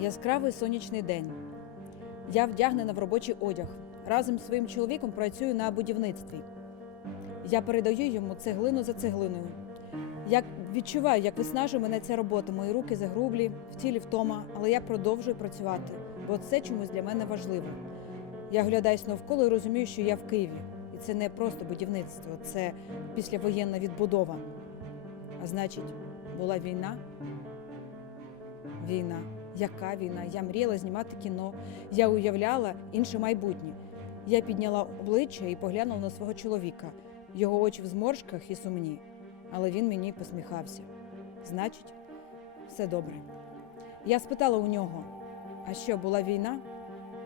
Яскравий сонячний день. Я вдягнена в робочий одяг. Разом з своїм чоловіком працюю на будівництві. Я передаю йому цеглину за цеглиною. Я відчуваю, як виснажує мене ця робота. Мої руки загрублі, в тілі втома, але я продовжую працювати, бо це чомусь для мене важливо. Я оглядаюсь навколо і розумію, що я в Києві. І це не просто будівництво, це післявоєнна відбудова. А значить, була війна? Війна. Яка війна? Я мріяла знімати кіно, я уявляла інше майбутнє. Я підняла обличчя і поглянула на свого чоловіка. Його очі в зморшках і сумні, але він мені посміхався. Значить, все добре. Я спитала у нього, а що, була війна?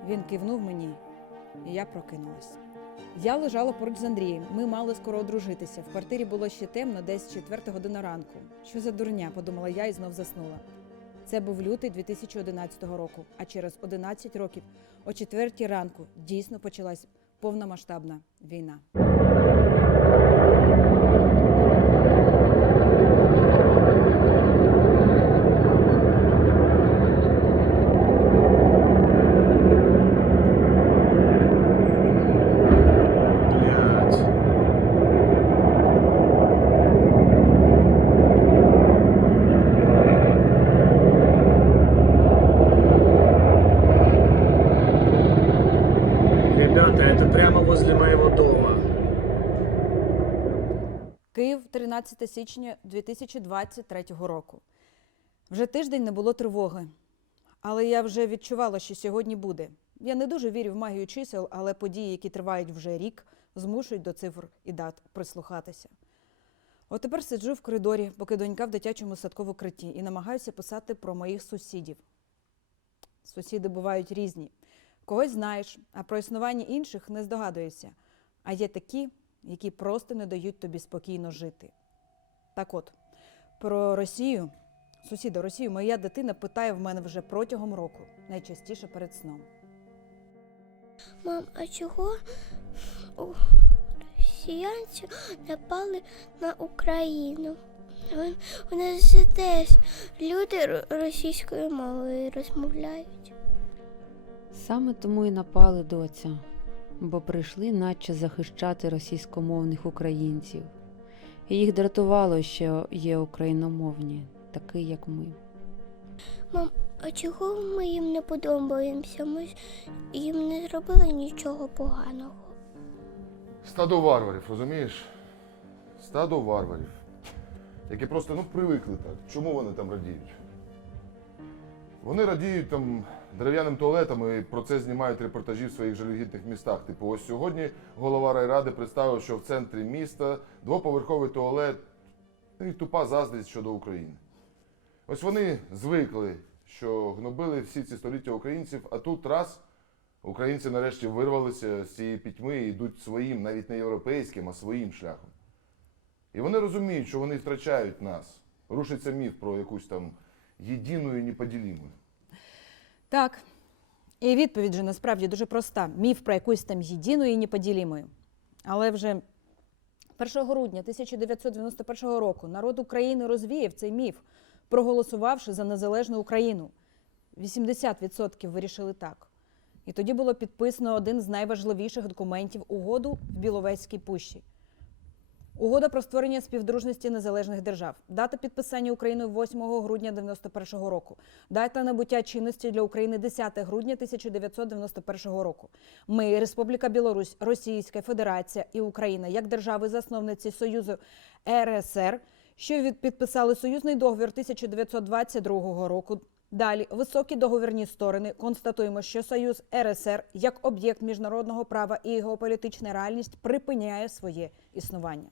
Він кивнув мені, і я прокинулась. Я лежала поруч з Андрієм, ми мали скоро одружитися. В квартирі було ще темно, десь 4 година ранку. Що за дурня, подумала я і знов заснула. Це був лютий 2011 року, а через 11 років о 4 ранку дійсно почалась повномасштабна війна. Ребята, это прямо возле моего дома. Київ, 13 січня 2023 року. Вже тиждень не було тривоги, але я вже відчувала, що сьогодні буде. Я не дуже вірю в магію чисел, але події, які тривають вже рік, змушують до цифр і дат прислухатися. От тепер сиджу в коридорі, поки донька в дитячому садку в укритті, і намагаюся писати про моїх сусідів. Сусіди бувають різні. Когось знаєш, а про існування інших не здогадуєшся. А є такі, які просто не дають тобі спокійно жити. Так от, про Росію, сусіда Росію, моя дитина питає в мене вже протягом року, найчастіше перед сном. Мам, а чого росіянці напали на Україну? У нас же теж люди російською мовою розмовляють. Саме тому і напали, доця, бо прийшли наче захищати російськомовних українців. І їх дратувало, що є україномовні, такі як ми. Мам, а чого ми їм не подобаємося? Ми ж їм не зробили нічого поганого. Стадо варварів, розумієш? Стадо варварів, які просто привикли так. Чому вони там радіють? Вони радіють там дерев'яним туалетом і про це знімають репортажі в своїх жалюгідних містах. Типу, ось сьогодні голова райради представив, що в центрі міста двоповерховий туалет і тупа заздрість щодо України. Ось вони звикли, що гнобили всі ці століття українців, а тут раз українці нарешті вирвалися з цієї пітьми і йдуть своїм, навіть не європейським, а своїм шляхом. І вони розуміють, що вони втрачають нас. Рушиться міф про якусь там єдину і неподіліму. Так, і відповідь же насправді дуже проста. Міф про якусь там єдину і неподілімою. Але вже 1 грудня 1991 року народ України розвіяв цей міф, проголосувавши за незалежну Україну. 80% вирішили так. І тоді було підписано один з найважливіших документів – угоду в Біловезькій пущі. Угода про створення співдружності незалежних держав. Дата підписання Україною 8 грудня 1991 року. Дата набуття чинності для України 10 грудня 1991 року. Ми, Республіка Білорусь, Російська Федерація і Україна, як держави-засновниці Союзу РСР, що підписали союзний договір 1922 року. Далі, високі договірні сторони, констатуємо, що Союз РСР як об'єкт міжнародного права і геополітична реальність припиняє своє існування.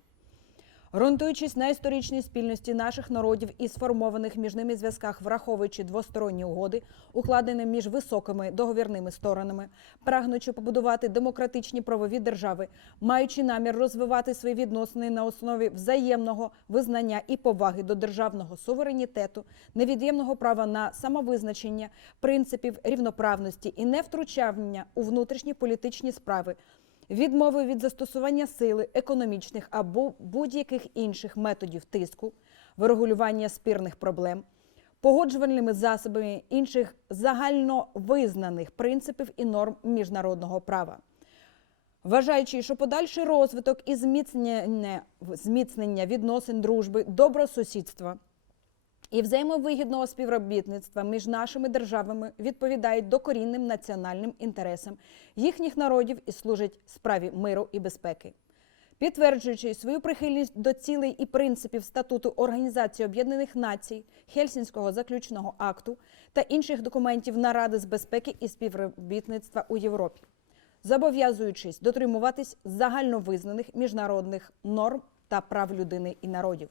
Ґрунтуючись на історичній спільності наших народів і сформованих між ними зв'язках, враховуючи двосторонні угоди, укладені між високими договірними сторонами, прагнучи побудувати демократичні правові держави, маючи намір розвивати свої відносини на основі взаємного визнання і поваги до державного суверенітету, невід'ємного права на самовизначення, принципів рівноправності і невтручання у внутрішні політичні справи, відмови від застосування сили, економічних або будь-яких інших методів тиску, врегулювання спірних проблем, погоджувальними засобами інших загальновизнаних принципів і норм міжнародного права. Вважаючи, що подальший розвиток і зміцнення відносин дружби, добросусідства і взаємовигідного співробітництва між нашими державами відповідають докорінним національним інтересам їхніх народів і служать справі миру і безпеки. Підтверджуючи свою прихильність до цілей і принципів статуту Організації Об'єднаних Націй, Хельсінського заключного акту та інших документів Наради з безпеки і співробітництва у Європі, зобов'язуючись дотримуватись загальновизнаних міжнародних норм та прав людини і народів.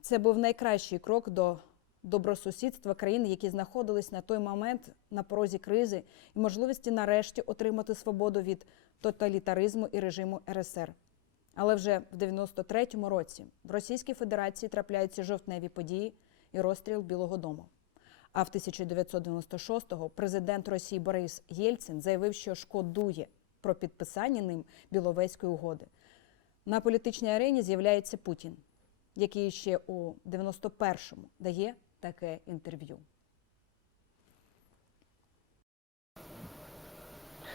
Це був найкращий крок до добросусідства країн, які знаходились на той момент на порозі кризи і можливості нарешті отримати свободу від тоталітаризму і режиму РСР. Але вже в 93-му році в Російській Федерації трапляються жовтневі події і розстріл Білого дому. А в 1996-го президент Росії Борис Єльцин заявив, що шкодує про підписання ним Біловезької угоди. На політичній арені з'являється Путін, який ще у 91-му дає таке інтерв'ю.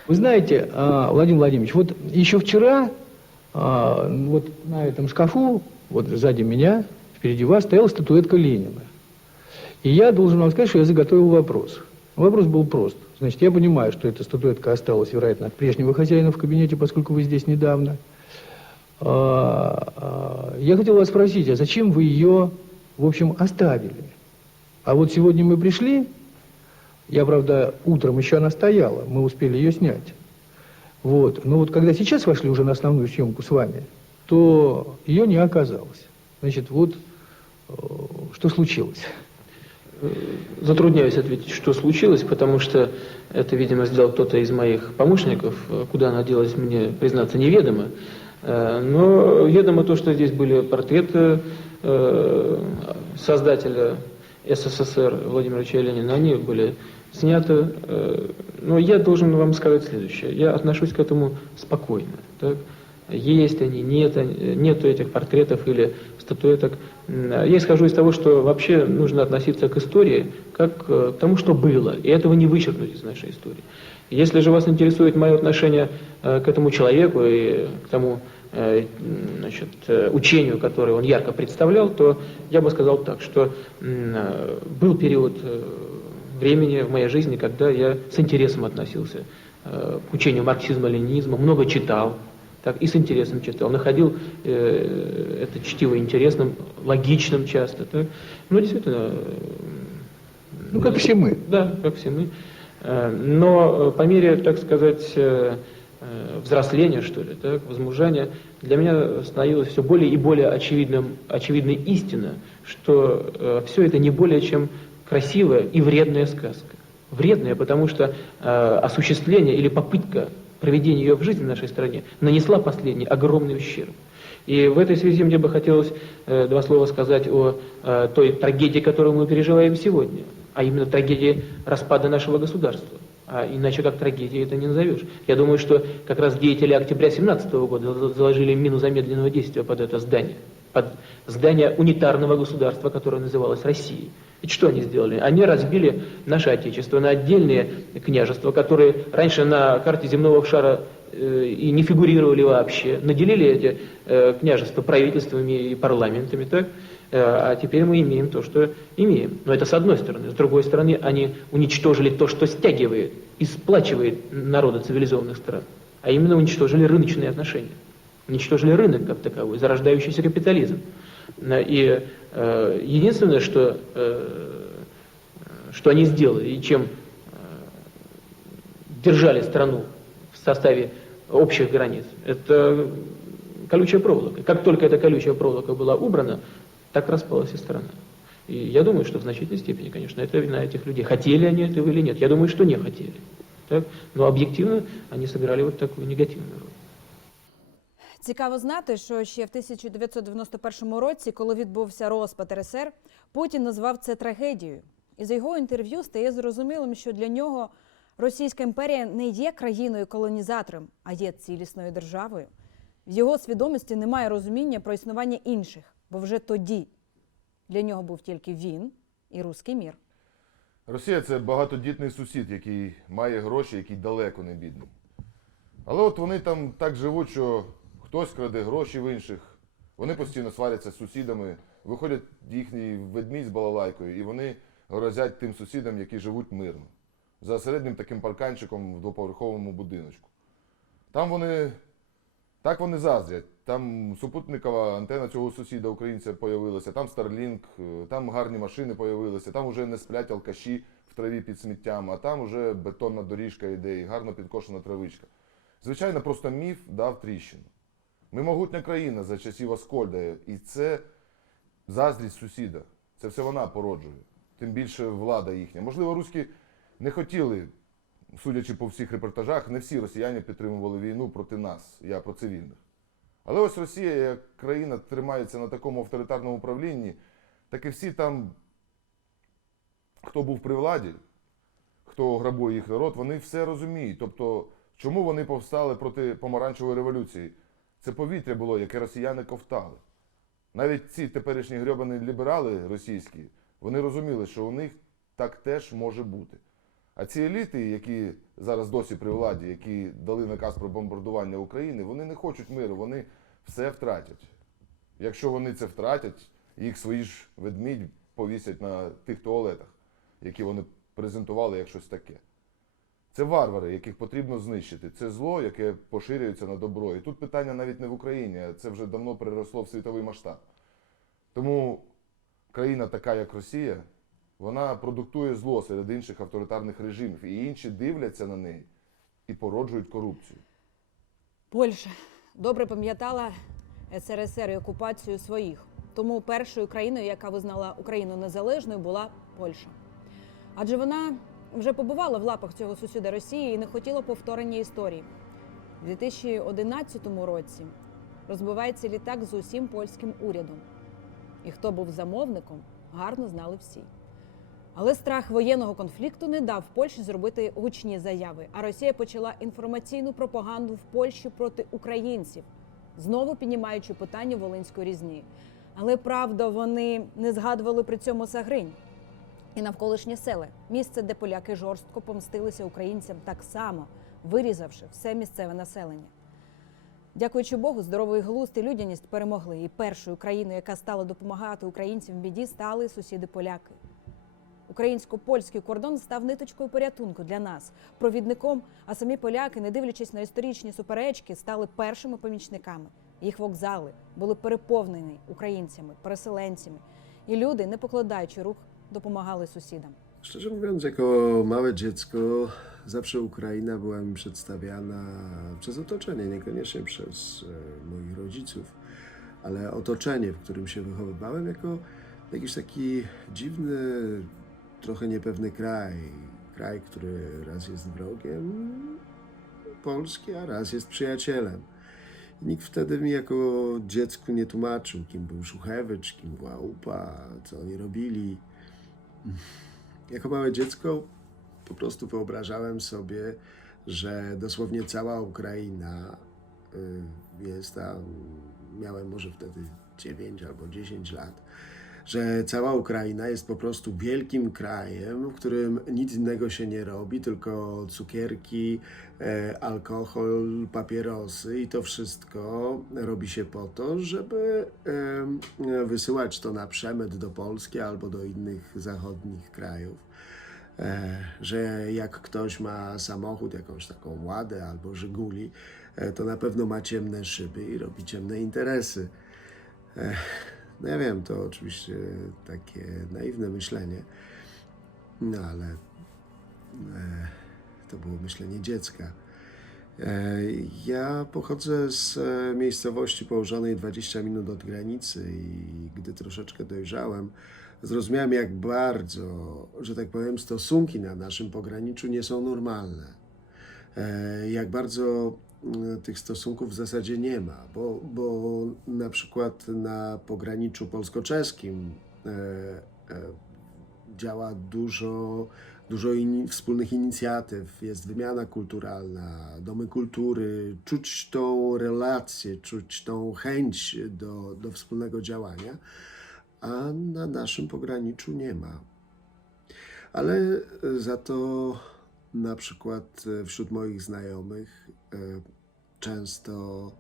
Вы знаете, Владимир Владимирович, вот еще вчера вот на этом шкафу, вот сзади меня, впереди вас, стояла статуэтка Ленина. И я должен вам сказать, что я заготовил вопрос. Вопрос был прост. Значит, я понимаю, что эта статуэтка осталась, вероятно, от прежнего хозяина в кабинете, поскольку вы здесь недавно. Я хотел вас спросить, а зачем вы ее, в общем, оставили? А вот сегодня мы пришли, я, правда, утром еще она стояла, мы успели ее снять. Вот. Но вот когда сейчас вошли уже на основную съемку с вами, то ее не оказалось. Значит, вот что случилось? Затрудняюсь ответить, что случилось, потому что это, видимо, сделал кто-то из моих помощников. Куда она делась, мне, признаться, неведомо. Но ведомо то, что здесь были портреты создателя СССР Владимира Ильича Ленина. Они были сняты. Но я должен вам сказать следующее. Я отношусь к этому спокойно. Так? Есть они, нету этих портретов или статуэток. Я исхожу из того, что вообще нужно относиться к истории как к тому, что было. И этого не вычеркнуть из нашей истории. Если же вас интересует мое отношение к этому человеку и к тому учению, которое он ярко представлял, то я бы сказал так, что был период времени в моей жизни, когда я с интересом относился к учению марксизма-ленинизма, много читал, так, и с интересом читал, находил это чтиво интересным, логичным часто. Так. Ну, действительно... Ну, как все мы. Да, как все мы. Но по мере, так сказать, взросления, что ли, так, возмужания, для меня становилось все более и более очевидной истина, что все это не более чем красивая и вредная сказка. Вредная, потому что осуществление или попытка проведения ее в жизни в нашей стране нанесла последний огромный ущерб. И в этой связи мне бы хотелось два слова сказать о той трагедии, которую мы переживаем сегодня, а именно трагедии распада нашего государства. А иначе как трагедии это не назовешь. Я думаю, что как раз деятели октября 17 года заложили мину замедленного действия под это здание. Под здание унитарного государства, которое называлось Россией. И что они сделали? Они разбили наше Отечество на отдельные княжества, которые раньше на карте земного шара и не фигурировали вообще. Наделили эти княжества правительствами и парламентами, так? А теперь мы имеем то, что имеем. Но это с одной стороны. С другой стороны, они уничтожили то, что стягивает и сплачивает народы цивилизованных стран. А именно уничтожили рыночные отношения. Уничтожили рынок как таковой, зарождающийся капитализм. И единственное, что они сделали, и чем держали страну в составе общих границ, это колючая проволока. Как только эта колючая проволока была убрана, так распалась и страна. И я думаю, что в значительной степени, конечно, это вина этих людей. Хотели они этого или нет? Я думаю, что не хотели. Так? Но объективно они сыграли вот такую негативную роль. Цікаво знати, що ще в 1991 році, коли відбувся розпад РСР, Путін назвав це трагедією. І за його інтерв'ю стає зрозумілим, що для нього Російська імперія не є країною-колонізатором, а є цілісною державою. В його свідомості немає розуміння про існування інших, бо вже тоді Для нього був тільки він і руський мір. Росія це багатодітний сусід, який має гроші, який далеко не бідний. Але от вони там так живуть, що хтось краде гроші в інших, вони постійно сваряться з сусідами, виходять їхній ведмідь з балалайкою, і вони грозять тим сусідам, які живуть мирно, за середнім таким парканчиком в двоповерховому будиночку. Там вони заздрять. Там супутникова антена цього сусіда українця появилася, там Starlink, там гарні машини появилися, там вже не сплять алкаші в траві під сміттям, а там вже бетонна доріжка йде і гарно підкошена травичка. Звичайно, просто міф дав тріщину. Ми могутня країна за часів Аскольда, і це заздрість сусіда. Це все вона породжує. Тим більше влада їхня. Можливо, руські не хотіли, судячи по всіх репортажах, не всі росіяни підтримували війну проти нас, я про цивільних. Але ось Росія, як країна, тримається на такому авторитарному управлінні, так і всі там, хто був при владі, хто грабує їх народ, вони все розуміють. Тобто, чому вони повстали проти помаранчевої революції? Це повітря було, яке росіяни ковтали. Навіть ці теперішні грьобані ліберали російські, вони розуміли, що у них так теж може бути. А ці еліти, які зараз досі при владі, які дали наказ про бомбардування України, вони не хочуть миру, вони все втратять. Якщо вони це втратять, їх свої ж ведмідь повісять на тих туалетах, які вони презентували як щось таке. Це варвари, яких потрібно знищити. Це зло, яке поширюється на добро. І тут питання навіть не в Україні, а це вже давно переросло в світовий масштаб. Тому країна така, як Росія, вона продуктує зло серед інших авторитарних режимів. І інші дивляться на неї і породжують корупцію. Польща добре пам'ятала СРСР і окупацію своїх. Тому першою країною, яка визнала Україну незалежною, була Польща. Адже вона вже побувала в лапах цього сусіда Росії і не хотіла повторення історії. У 2011 році розбивається літак з усім польським урядом. І хто був замовником, гарно знали всі. Але страх воєнного конфлікту не дав Польщі зробити гучні заяви, а Росія почала інформаційну пропаганду в Польщі проти українців, знову піднімаючи питання Волинської різні. Але, правда, вони не згадували при цьому Сагринь і навколишні села, місце, де поляки жорстко помстилися українцям так само, вирізавши все місцеве населення. Дякуючи Богу, здоровий глузд і людяність перемогли. І першою країною, яка стала допомагати українцям в біді, стали сусіди-поляки. Українсько-польський кордон став ниточкою порятунку для нас, провідником, а самі поляки, не дивлячись на історичні суперечки, стали першими помічниками. Їх вокзали були переповнені українцями, переселенцями. І люди, не покладаючи рук, допомагали сусідам. Szczerze mówiąc, jako małe dziecko zawsze Ukraina była mi przedstawiana przez otoczenie, niekoniecznie przez moich rodziców, ale otoczenie, w którym się wychowywałem, jako jakiś taki dziwny, trochę niepewny kraj. Kraj, który raz jest wrogiem Polski, a raz jest przyjacielem. I nikt wtedy mi jako dziecku nie tłumaczył, kim był Szuchewicz, kim była UPA, co oni robili. Jako małe dziecko po prostu wyobrażałem sobie, że dosłownie cała Ukraina jest tam, miałem może wtedy 9 albo 10 lat, że cała Ukraina jest po prostu wielkim krajem, w którym nic innego się nie robi, tylko cukierki, alkohol, papierosy i to wszystko robi się po to, żeby wysyłać to na przemyt do Polski albo do innych zachodnich krajów. Że jak ktoś ma samochód, jakąś taką Ładę albo Żyguli, to na pewno ma ciemne szyby i robi ciemne interesy. No ja wiem, to oczywiście takie naiwne myślenie, no ale to było myślenie dziecka. Ja pochodzę z miejscowości położonej 20 minut od granicy i gdy troszeczkę dojrzałem, zrozumiałem, jak bardzo, że tak powiem, stosunki na naszym pograniczu nie są normalne. Jak bardzo tych stosunków w zasadzie nie ma, bo na przykład na pograniczu polsko-czeskim działa dużo wspólnych inicjatyw, jest wymiana kulturalna, domy kultury, czuć tą relację, czuć tą chęć do wspólnego działania. a na naszym pograniczu nie ma. Ale za to na przykład wśród moich znajomych często,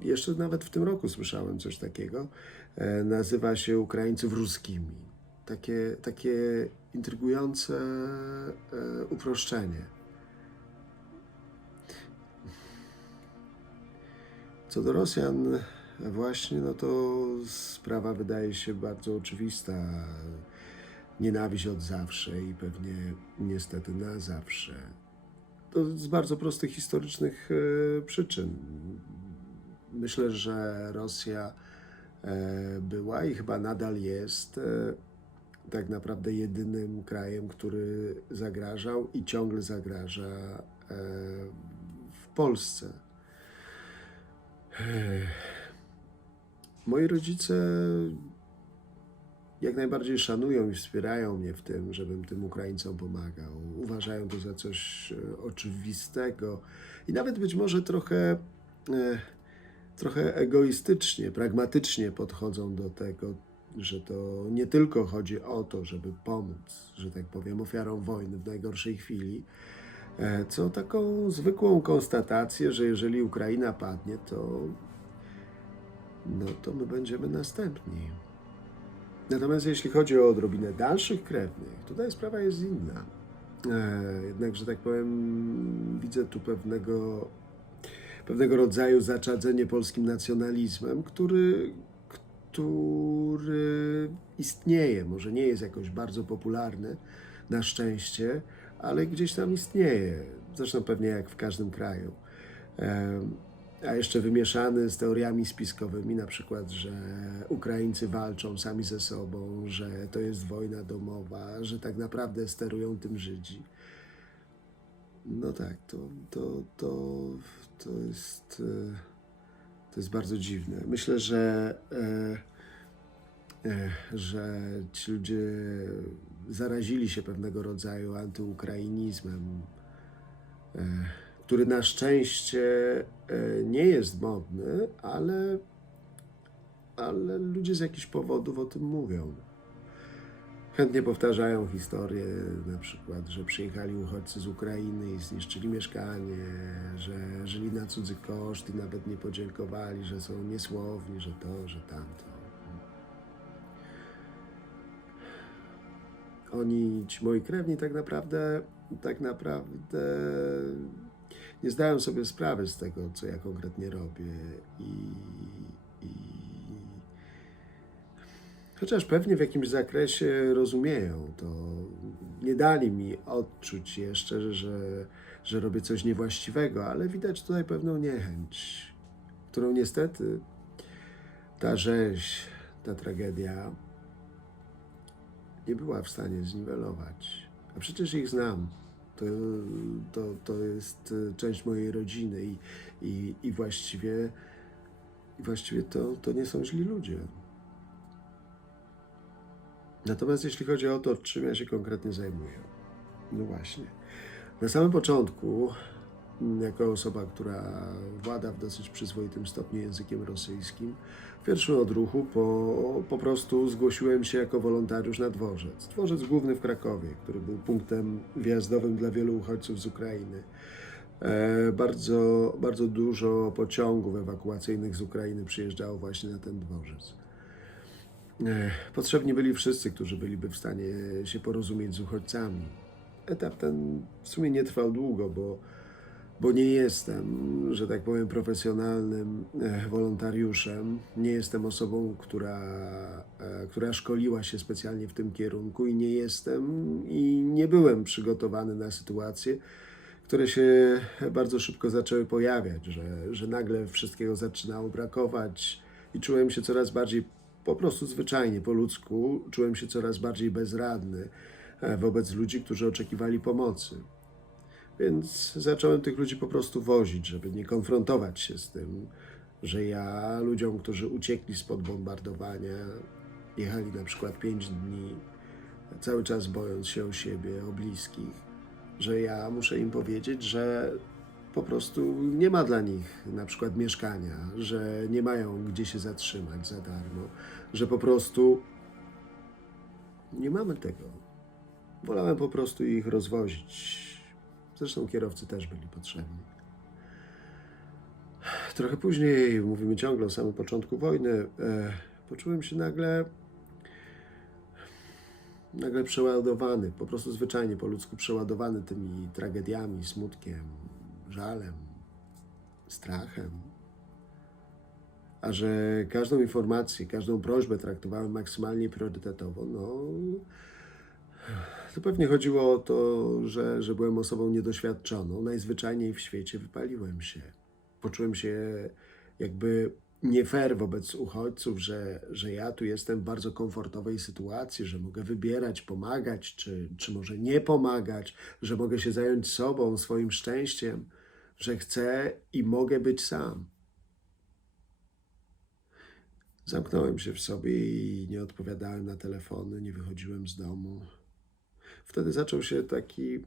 jeszcze nawet w tym roku słyszałem coś takiego, nazywa się Ukraińców ruskimi. Takie intrygujące uproszczenie. Co do Rosjan, właśnie, no to sprawa wydaje się bardzo oczywista. Nienawiść od zawsze i pewnie niestety na zawsze. To z bardzo prostych historycznych przyczyn. Myślę, że Rosja była i chyba nadal jest tak naprawdę jedynym krajem, który zagrażał i ciągle zagraża w Polsce. Moi rodzice jak najbardziej szanują i wspierają mnie w tym, żebym tym Ukraińcom pomagał. Uważają to za coś oczywistego i nawet być może trochę egoistycznie, pragmatycznie podchodzą do tego, że to nie tylko chodzi o to, żeby pomóc, że tak powiem, ofiarom wojny w najgorszej chwili, co taką zwykłą konstatację, że jeżeli Ukraina padnie, to my będziemy następni. Natomiast jeśli chodzi o odrobinę dalszych krewnych, tutaj sprawa jest inna. Jednak, że tak powiem, widzę tu pewnego rodzaju zaczadzenie polskim nacjonalizmem, który istnieje. Może nie jest jakoś bardzo popularny, na szczęście, ale gdzieś tam istnieje. Zresztą pewnie jak w każdym kraju. A jeszcze wymieszany z teoriami spiskowymi, na przykład, że Ukraińcy walczą sami ze sobą, że to jest wojna domowa, że tak naprawdę sterują tym Żydzi. No tak, to jest bardzo dziwne. Myślę, że ci ludzie zarazili się pewnego rodzaju antyukrainizmem, który na szczęście nie jest modny, ale ludzie z jakichś powodów o tym mówią. Chętnie powtarzają historię, na przykład, że przyjechali uchodźcy z Ukrainy i zniszczyli mieszkanie, że żyli na cudzy koszt i nawet nie podziękowali, że są niesłowni, że to, że tamto. Oni, ci moi krewni, tak naprawdę nie zdają sobie sprawy z tego, co ja konkretnie robię i chociaż pewnie w jakimś zakresie rozumieją, to nie dali mi odczuć jeszcze, że robię coś niewłaściwego, ale widać tutaj pewną niechęć, którą niestety ta rzeź, ta tragedia nie była w stanie zniwelować. A przecież ich znam. To jest część mojej rodziny i właściwie to nie są źli ludzie. Natomiast jeśli chodzi o to, czym ja się konkretnie zajmuję, no właśnie. Na samym początku, jako osoba, która włada w dosyć przyzwoitym stopniu językiem rosyjskim, w pierwszym odruchu po prostu zgłosiłem się jako wolontariusz na dworzec. Dworzec główny w Krakowie, który był punktem wjazdowym dla wielu uchodźców z Ukrainy. Bardzo dużo pociągów ewakuacyjnych z Ukrainy przyjeżdżało właśnie na ten dworzec. Potrzebni byli wszyscy, którzy byliby w stanie się porozumieć z uchodźcami. Etap ten w sumie nie trwał długo, bo nie jestem, że tak powiem, profesjonalnym wolontariuszem. Nie jestem osobą, która szkoliła się specjalnie w tym kierunku i nie byłem przygotowany na sytuacje, które się bardzo szybko zaczęły pojawiać, że nagle wszystkiego zaczynało brakować i czułem się coraz bardziej, po prostu zwyczajnie, po ludzku, czułem się coraz bardziej bezradny wobec ludzi, którzy oczekiwali pomocy. Więc zacząłem tych ludzi po prostu wozić, żeby nie konfrontować się z tym, że ja ludziom, którzy uciekli spod bombardowania, jechali na przykład 5 dni, cały czas bojąc się o siebie, o bliskich, że ja muszę im powiedzieć, że po prostu nie ma dla nich na przykład mieszkania, że nie mają gdzie się zatrzymać za darmo, że po prostu nie mamy tego. Wolałem po prostu ich rozwozić. Zresztą kierowcy też byli potrzebni. Trochę później, mówimy ciągle o samym początku wojny, poczułem się nagle przeładowany, po prostu zwyczajnie po ludzku przeładowany tymi tragediami, smutkiem, żalem, strachem. A że każdą informację, każdą prośbę traktowałem maksymalnie priorytetowo, no to pewnie chodziło o to, że byłem osobą niedoświadczoną. Najzwyczajniej w świecie wypaliłem się. Poczułem się jakby nie fair wobec uchodźców, że ja tu jestem w bardzo komfortowej sytuacji, że mogę wybierać, pomagać, czy może nie pomagać, że mogę się zająć sobą, swoim szczęściem, że chcę i mogę być sam. Zamknąłem się w sobie i nie odpowiadałem na telefony, nie wychodziłem z domu. Wtedy zaczął się taki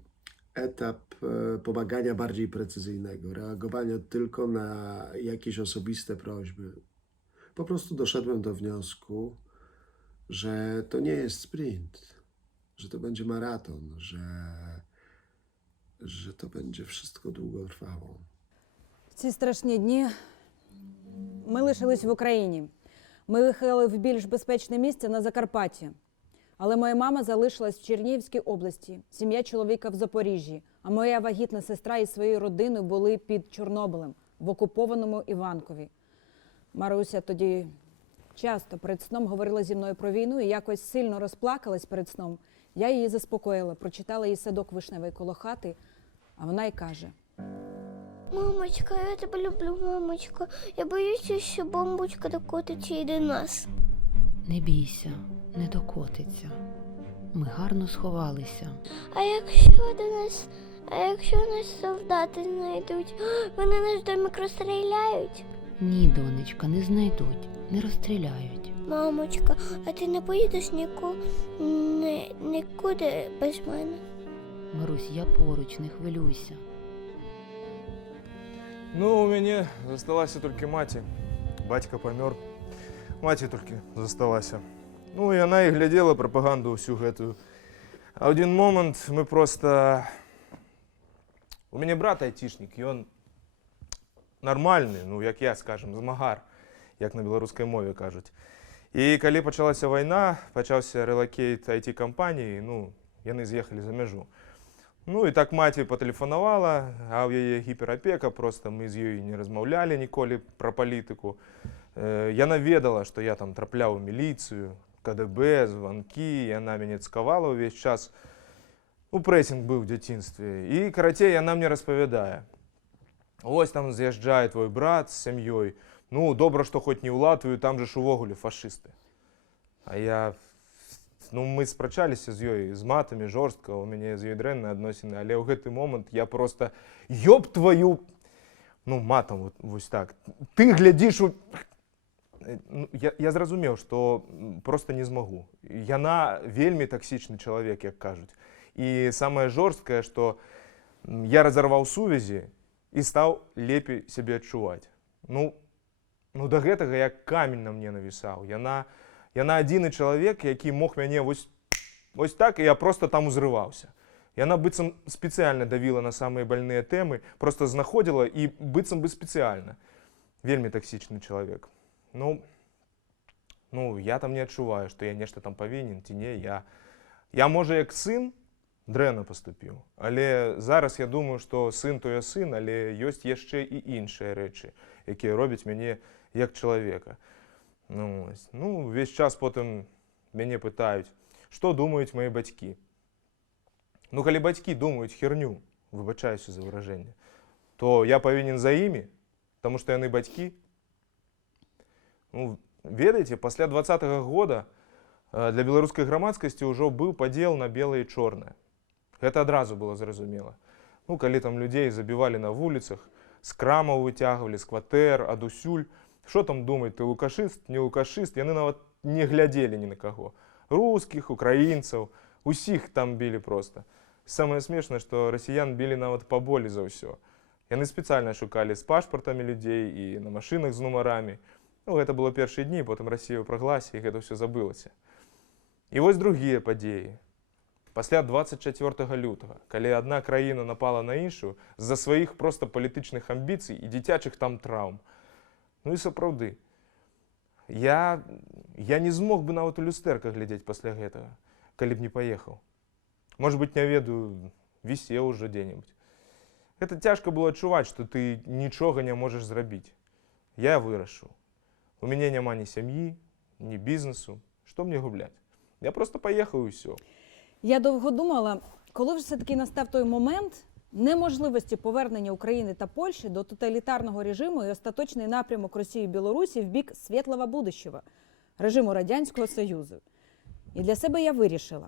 etap pomagania bardziej precyzyjnego, reagowania tylko na jakieś osobiste prośby. Po prostu doszedłem do wniosku, że to nie jest sprint, że to będzie maraton, że to będzie wszystko długo trwało. В ці страшні дні ми лишились в Україні. Ми виїхали в більш безпечне місце на Закарпатті. Але моя мама залишилась в Чернігівській області, сім'я чоловіка в Запоріжжі, а моя вагітна сестра із своєю родиною були під Чорнобилем, в окупованому Іванкові. Маруся тоді часто перед сном говорила зі мною про війну і якось сильно розплакалась перед сном. Я її заспокоїла, прочитала їй садок вишневий коло хати, а вона й каже: Мамочка, я тебе люблю, мамочка. Я боюся, що бомбочка докотиться і до нас. Не бійся, не докотиться. Ми гарно сховалися. А якщо нас солдати знайдуть, вони наш домик розстріляють? Ні, донечка, не знайдуть, не розстріляють. Мамочка, а ти не поїдеш нікуди без мене? Марусь, я поруч, не хвилюйся. Ну, у меня засталась только мать. Батька помер. Мать только засталась. Ну, и она и глядела пропаганду всю эту. А в один момент мы просто... У меня брат айтишник, и он нормальный, ну, як я, скажем, змагар, як на белорусской мове кажуть. І коли почалася війна, почався релокейт IT-компанії, ну, яны з'їхали за межу. Ну і так маті патэлефанавала, а ў яе гіперапека, просто мы з ёй не размаўлялі ніколі пра палітыку. Яна ведала, што я там трапляў у міліцыю, КДБ, званкі, яна мяне цкавала ўвесь час. Ну, прэсінг быў у дзяцінстве. І, карацей, яна мне распавядае. Вось там з'язджае твой брат з сям'ёй. Ну, добра, што хоць не ў Латвію, там жа ж увогуле фашысты. А я... Ну, мы спрачаліся з ёй, з матамі, жорстка, у мяне з ёй дрэнныя адносіны, але ў гэты момант я просто, ёб твою, ну, матам, вось так, ты глядзіш у... Я зразумеў, што просто не змагу. Яна вельмі таксічны чалавек, як кажуць. І самае жорсткае, што я разарваў сувязі і стаў лепей сябе адчуваць. Ну, да гэтага як камень на мне навісаў. Яна адзіны чалавек, які мог мяне вось так, і я просто там узрываўся. Яна быццам спецыяльна давіла на самыя больныя тэмы, просто знаходзіла і быццам бы спецыяльна. Вельмі таксічны чалавек. Ну, я там не адчуваю, што я нешта там павінен, ці не, я можа, як сын, дрэнна паступіў. Але зараз я думаю, што сын то я сын, але ёсць яшчэ і іншыя рэчы, якія робяць мяне як чалавека. Ну, весь час потым мяне пытаюць, што думаюць мае бацькі. Ну, калі бацькі думаюць херню, выбачаюся за выражэнне, то я павінен за імі, таму што яны бацькі. Ну, ведаеце, пасля 20-го года для беларускай грамадскасці ўжо быў падзел на белае і чорнае. Гэта адразу было зразумела. Ну, калі там людзей забівалі на вуліцах, з крамаў выцягвалі, з кватэр, адусюль, што там думаць, ты лукашыст, не лукашыст, яны нават не глядзелі ні на каго. Рускіх, украінцаў, усіх там білі проста. Самае смешнае, што расіян білі нават паболей за ўсё. Яны спецыяльна шукалі з пашпартамі людзей і на машынах з нумарамі. Ну, гэта было першыя дні, потым Расія ўпраглася, і гэта ўсё забылася. І вось другія падзеі. Пасля 24 лютага, калі адна краіна напала на іншую з-за сваіх проста палітычных амбіцый і дзіцячых там траўм. Ну і сапраўды, я не змог бы нават у люстэрка глядзець пасля гэтага, калі б не паехаў. Может быть, не ведаю, вісеў ужо дзе-небудзь. Гэта цяжка было адчуваць, што ты нічога не можаш зрабіць. Я вырашыў. У мяне няма ні сям'і, ні бізнесу. Што мне губляць? Я просто паехаў і ўсё. Я довго думала, коли ж все-таки настав той момент неможливості повернення України та Польщі до тоталітарного режиму і остаточний напрямок Росії і Білорусі в бік світлого будущого, режиму Радянського Союзу. І для себе я вирішила.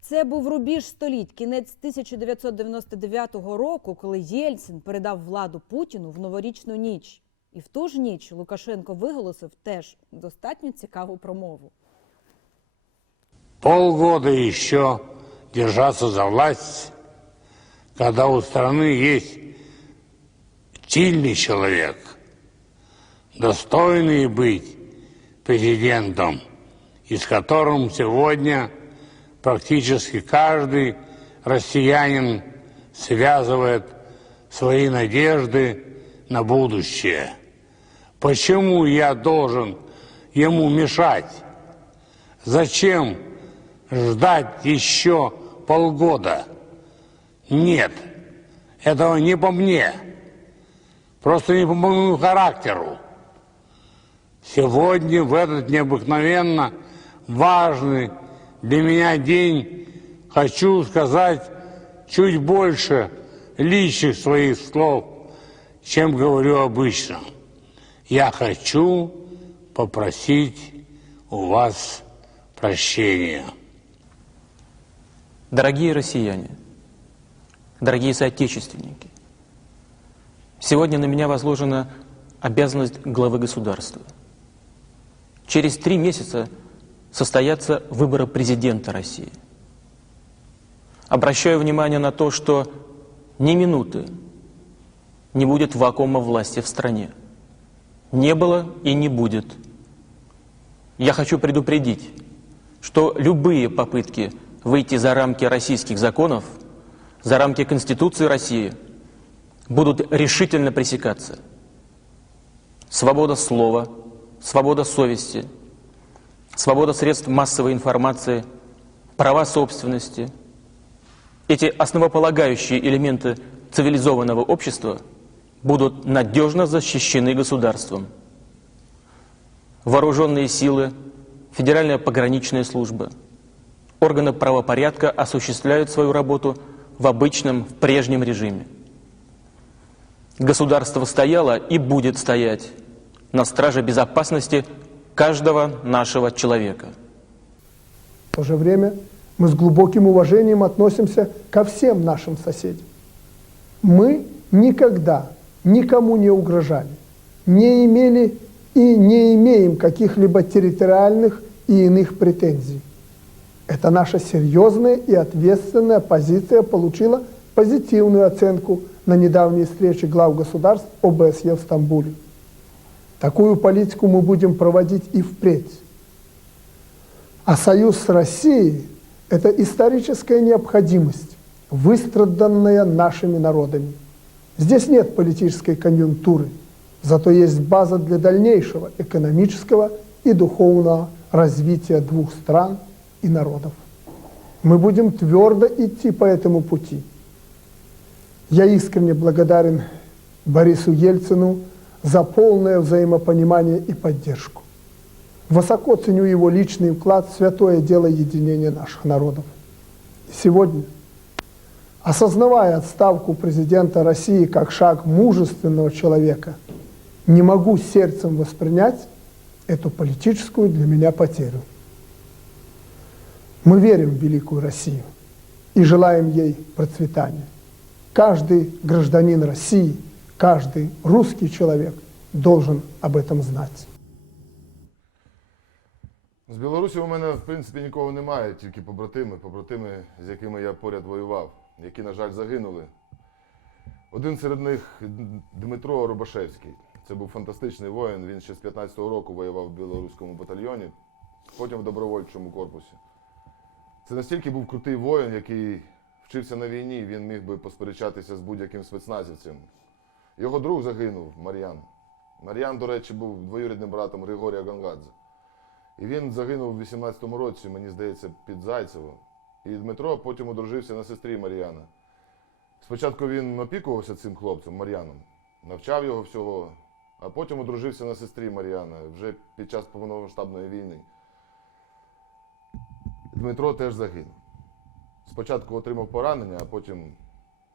Це був рубіж століть, кінець 1999 року, коли Єльцин передав владу Путіну в новорічну ніч. І в ту ж ніч Лукашенко виголосив теж достатньо цікаву промову. Полгода еще держаться за власть, когда у страны есть сильный человек, достойный быть президентом, и с которым сегодня практически каждый россиянин связывает свои надежды на будущее. Почему я должен ему мешать? Зачем ждать еще полгода? Нет, этого не по мне, просто не по моему характеру. Сегодня, в этот необыкновенно важный для меня день, хочу сказать чуть больше личных своих слов, чем говорю обычно. Я хочу попросить у вас прощения. Дорогие россияне, дорогие соотечественники, сегодня на меня возложена обязанность главы государства. Через 3 месяца состоятся выборы президента России. Обращаю внимание на то, что ни минуты не будет вакуума власти в стране. Не было и не будет. Я хочу предупредить, что любые попытки выйти за рамки российских законов, за рамки Конституции России, будут решительно пресекаться. Свобода слова, свобода совести, свобода средств массовой информации, права собственности – эти основополагающие элементы цивилизованного общества будут надежно защищены государством. Вооруженные силы, Федеральная пограничная служба, органы правопорядка осуществляют свою работу в обычном, в прежнем режиме. Государство стояло и будет стоять на страже безопасности каждого нашего человека. В то же время мы с глубоким уважением относимся ко всем нашим соседям. Мы никогда никому не угрожали, не имели и не имеем каких-либо территориальных и иных претензий. Эта наша серьезная и ответственная позиция получила позитивную оценку на недавней встрече глав государств ОБСЕ в Стамбуле. Такую политику мы будем проводить и впредь. А союз с Россией – это историческая необходимость, выстраданная нашими народами. Здесь нет политической конъюнктуры, зато есть база для дальнейшего экономического и духовного развития двух стран и народов. Мы будем твердо идти по этому пути. Я искренне благодарен Борису Ельцину за полное взаимопонимание и поддержку. Высоко ценю его личный вклад в святое дело единения наших народов. И сегодня, осознавая отставку президента России как шаг мужественного человека, не могу сердцем воспринять эту политическую для меня потерю. Мы верим в великую Россию и желаем ей процветания. Каждый гражданин России, каждый русский человек должен об этом знать. З Білорусі у мене, в принципі, нікого немає, тільки побратими, з якими я поряд воював, які, на жаль, загинули. Один серед них Дмитро Рубашевський. Це був фантастичний воїн, він ще з 15-го року воював в білоруському батальйоні, потім в добровольчому корпусі. Це настільки був крутий воїн, який вчився на війні, він міг би посперечатися з будь-яким спецназівцем. Його друг загинув, Мар'ян. Мар'ян, до речі, був двоюрідним братом Григорія Гонгадзе. І він загинув у 18-му році, мені здається, під Зайцево. І Дмитро потім одружився на сестрі Мар'яна. Спочатку він опікувався цим хлопцем, Мар'яном, навчав його всього, а потім одружився на сестрі Мар'яна вже під час повномасштабної війни. Дмитро теж загинув. Спочатку отримав поранення, а потім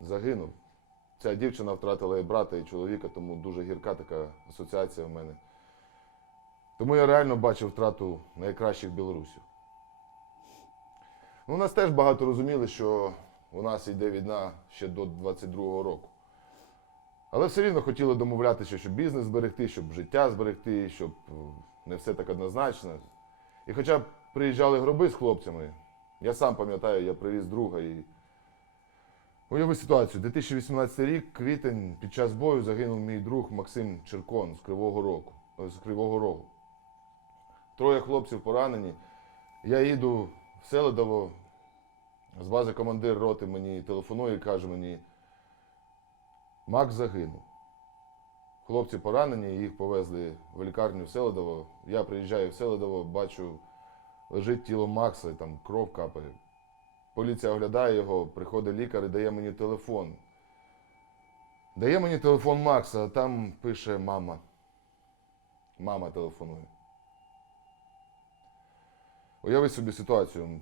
загинув. Ця дівчина втратила і брата, і чоловіка, тому дуже гірка така асоціація в мене. Тому я реально бачив втрату найкращих білорусів. У нас теж багато розуміли, що у нас йде війна ще до 22-го року. Але все рівно хотіли домовлятися, щоб бізнес зберегти, щоб життя зберегти, щоб не все так однозначно. І хоча приїжджали гроби з хлопцями, я сам пам'ятаю, я привіз друга і уяви ситуацію. 2018 рік, квітень, під час бою загинув мій друг Максим Черкон з Кривого Рогу. 3 хлопців поранені. Я їду в Селидово, з бази командир роти мені телефонує і каже мені: Макс загинув. Хлопці поранені, їх повезли в лікарню в Селидово. Я приїжджаю в Селидово, бачу, лежить тіло Макса, там кров капає. Поліція оглядає його, приходить лікар і дає мені телефон. Дає мені телефон Макса, а там пише мама. Мама телефонує. Уяви собі ситуацію.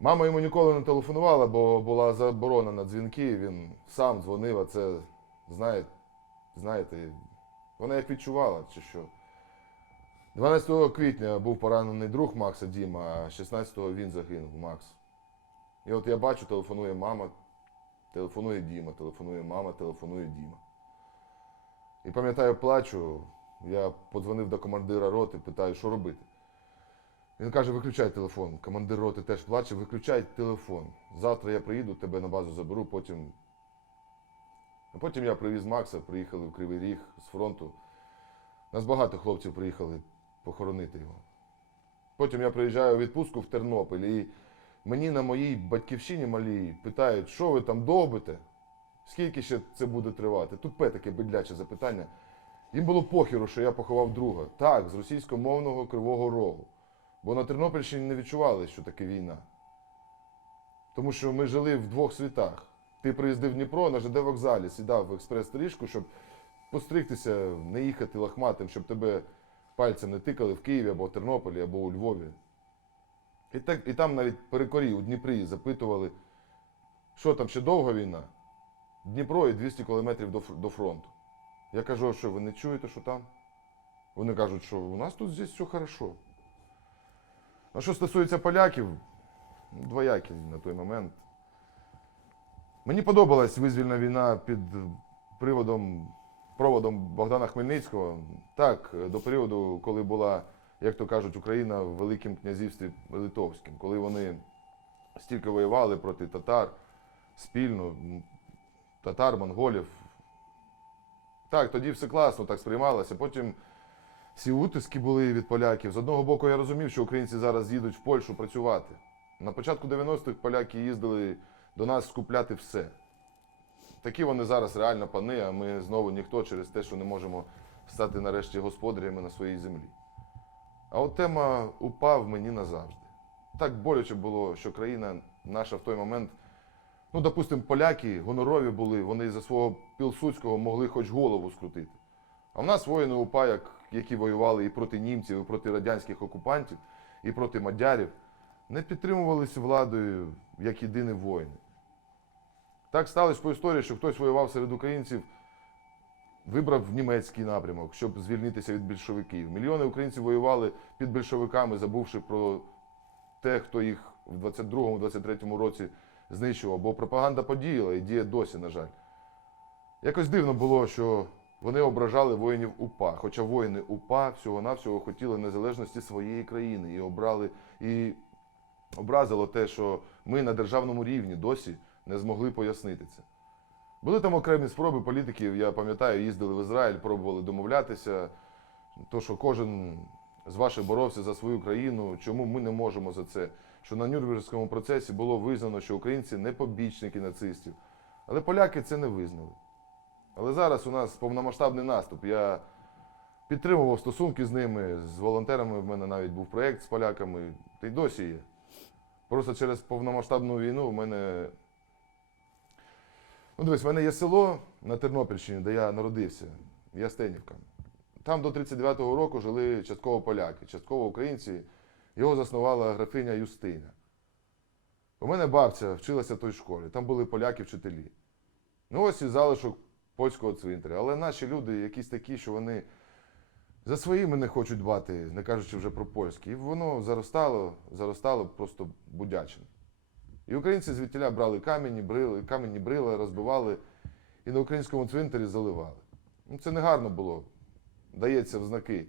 Мама йому ніколи не телефонувала, бо була заборона на дзвінки, він сам дзвонив, а це, знаєте, вона як відчувала, чи що. 12 квітня був поранений друг Макса, Діма, а 16-го він загинув, Макс. І от я бачу, телефонує мама, телефонує Діма, телефонує мама, телефонує Діма. І пам'ятаю, плачу, я подзвонив до командира роти, питаю, що робити. Він каже: виключай телефон. Командир роти теж плаче: виключай телефон. Завтра я приїду, тебе на базу заберу, потім... А потім я привіз Макса, приїхали в Кривий Ріг з фронту. Нас багато хлопців приїхали похоронити його. Потім я приїжджаю у відпустку в Тернопіль, і мені на моїй батьківщині малій питають: що ви там добите? Скільки ще це буде тривати? Тупе таке бидляче запитання. Їм було похеру, що я поховав друга. Так, з російськомовного Кривого Рогу. Бо на Тернопільщині не відчували, що таке війна. Тому що ми жили в двох світах. Ти приїздив в Дніпро, на ЖД вокзалі, сідав в експрес-стрічку, щоб постригтися, не їхати лахматим, щоб тебе пальцем не тикали в Києві, або в Тернополі, або у Львові. І там навіть перекорі у Дніпрі запитували, що там, ще довга війна? Дніпро і 200 кілометрів до фронту. Я кажу: а що, ви не чуєте, що там? Вони кажуть, що у нас тут здесь все хорошо. А що стосується поляків, двоякі на той момент. Мені подобалась визвольна війна під проводом Богдана Хмельницького. Так, до періоду, коли була, як то кажуть, Україна в Великому князівстві Литовським. Коли вони стільки воювали проти татар, спільно, татар, монголів. Так, тоді все класно так сприймалося. Потім всі утиски були від поляків. З одного боку, я розумів, що українці зараз їдуть в Польщу працювати. На початку 90-х поляки їздили до нас скупляти все. Такі вони зараз реально пани, а ми знову ніхто через те, що не можемо стати нарешті господарями на своїй землі. А от тема УПА в мені назавжди. Так боляче було, що країна наша в той момент, ну, допустимо, поляки гонорові були, вони за свого Пілсудського могли хоч голову скрутити. А в нас воїни УПА, які воювали і проти німців, і проти радянських окупантів, і проти мадярів, не підтримувалися владою як єдині воїни. Так сталося по історії, що хтось воював серед українців, вибрав німецький напрямок, щоб звільнитися від більшовиків. Мільйони українців воювали під більшовиками, забувши про те, хто їх в 22-23 році знищував, бо пропаганда подіяла і діє досі, на жаль. Якось дивно було, що вони ображали воїнів УПА, хоча воїни УПА всього-навсього хотіли незалежності своєї країни і образило те, що ми на державному рівні досі не змогли пояснити це. Були там окремі спроби політиків, я пам'ятаю, їздили в Ізраїль, пробували домовлятися, то, що кожен з ваших боровся за свою країну, чому ми не можемо за це, що на Нюрнберзькому процесі було визнано, що українці не побічники нацистів, але поляки це не визнали. Але зараз у нас повномасштабний наступ, я підтримував стосунки з ними, з волонтерами, в мене навіть був проєкт з поляками, та й досі є. Просто через повномасштабну війну в мене... Ну, дивись, в мене є село на Тернопільщині, де я народився, Ястенівка. Там до 39-го року жили частково поляки, частково українці. Його заснувала графиня Юстина. У мене бабця вчилася в той школі, там були поляки-вчителі. Ну ось і залишок польського цвинтаря. Але наші люди якісь такі, що вони за своїми не хочуть дбати, не кажучи вже про польські. І воно заростало просто будячим. І українці звідтіля брали камінні брила, розбивали і на українському цвинтарі заливали. Ну, це не гарно було. Дається в знаки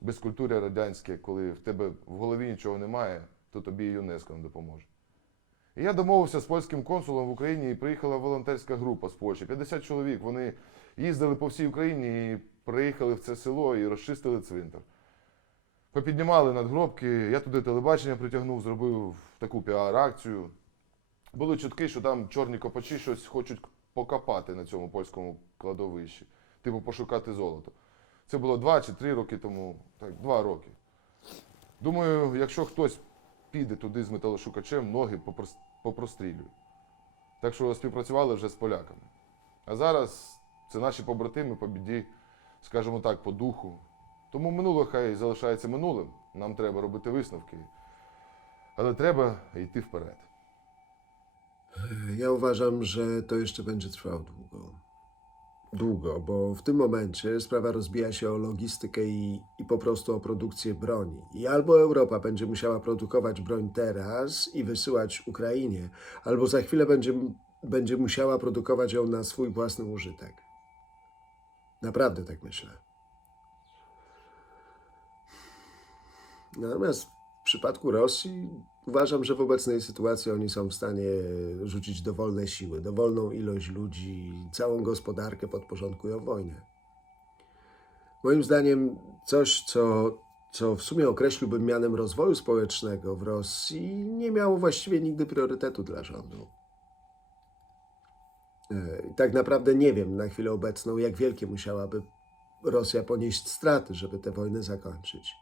безкультуря радянське, коли в тебе в голові нічого немає, то тобі і ЮНЕСКО не допоможе. І я домовився з польським консулом в Україні, і приїхала волонтерська група з Польщі. 50 чоловік, вони їздили по всій Україні і приїхали в це село і розчистили цвинтар. Попіднімали надгробки, я туди телебачення притягнув, зробив таку піар-акцію. Були чутки, що там чорні копачі щось хочуть покопати на цьому польському кладовищі, типу пошукати золото. Це було 2 чи 3 роки тому, так, 2 роки. Думаю, якщо хтось піде туди з металошукачем, ноги попрострілюють. Так що співпрацювали вже з поляками. А зараз це наші побратими по біді, скажімо так, по духу. Тому минуле хай залишається минулим, нам треба робити висновки, ale trzeba йти вперед. Ja uważam, że to jeszcze będzie trwało długo. Długo, bo w tym momencie sprawa rozbija się o logistykę i po prostu o produkcję broni. I albo Europa będzie musiała produkować broń teraz i wysyłać Ukrainie, albo za chwilę będzie musiała produkować ją na swój własny użytek. Naprawdę tak myślę. Natomiast w przypadku Rosji uważam, że w obecnej sytuacji oni są w stanie rzucić dowolne siły, dowolną ilość ludzi, całą gospodarkę podporządkują wojnie. Moim zdaniem coś, co w sumie określiłbym mianem rozwoju społecznego w Rosji, nie miało właściwie nigdy priorytetu dla rządu. Tak naprawdę nie wiem na chwilę obecną, jak wielkie musiałaby Rosja ponieść straty, żeby tę wojnę zakończyć.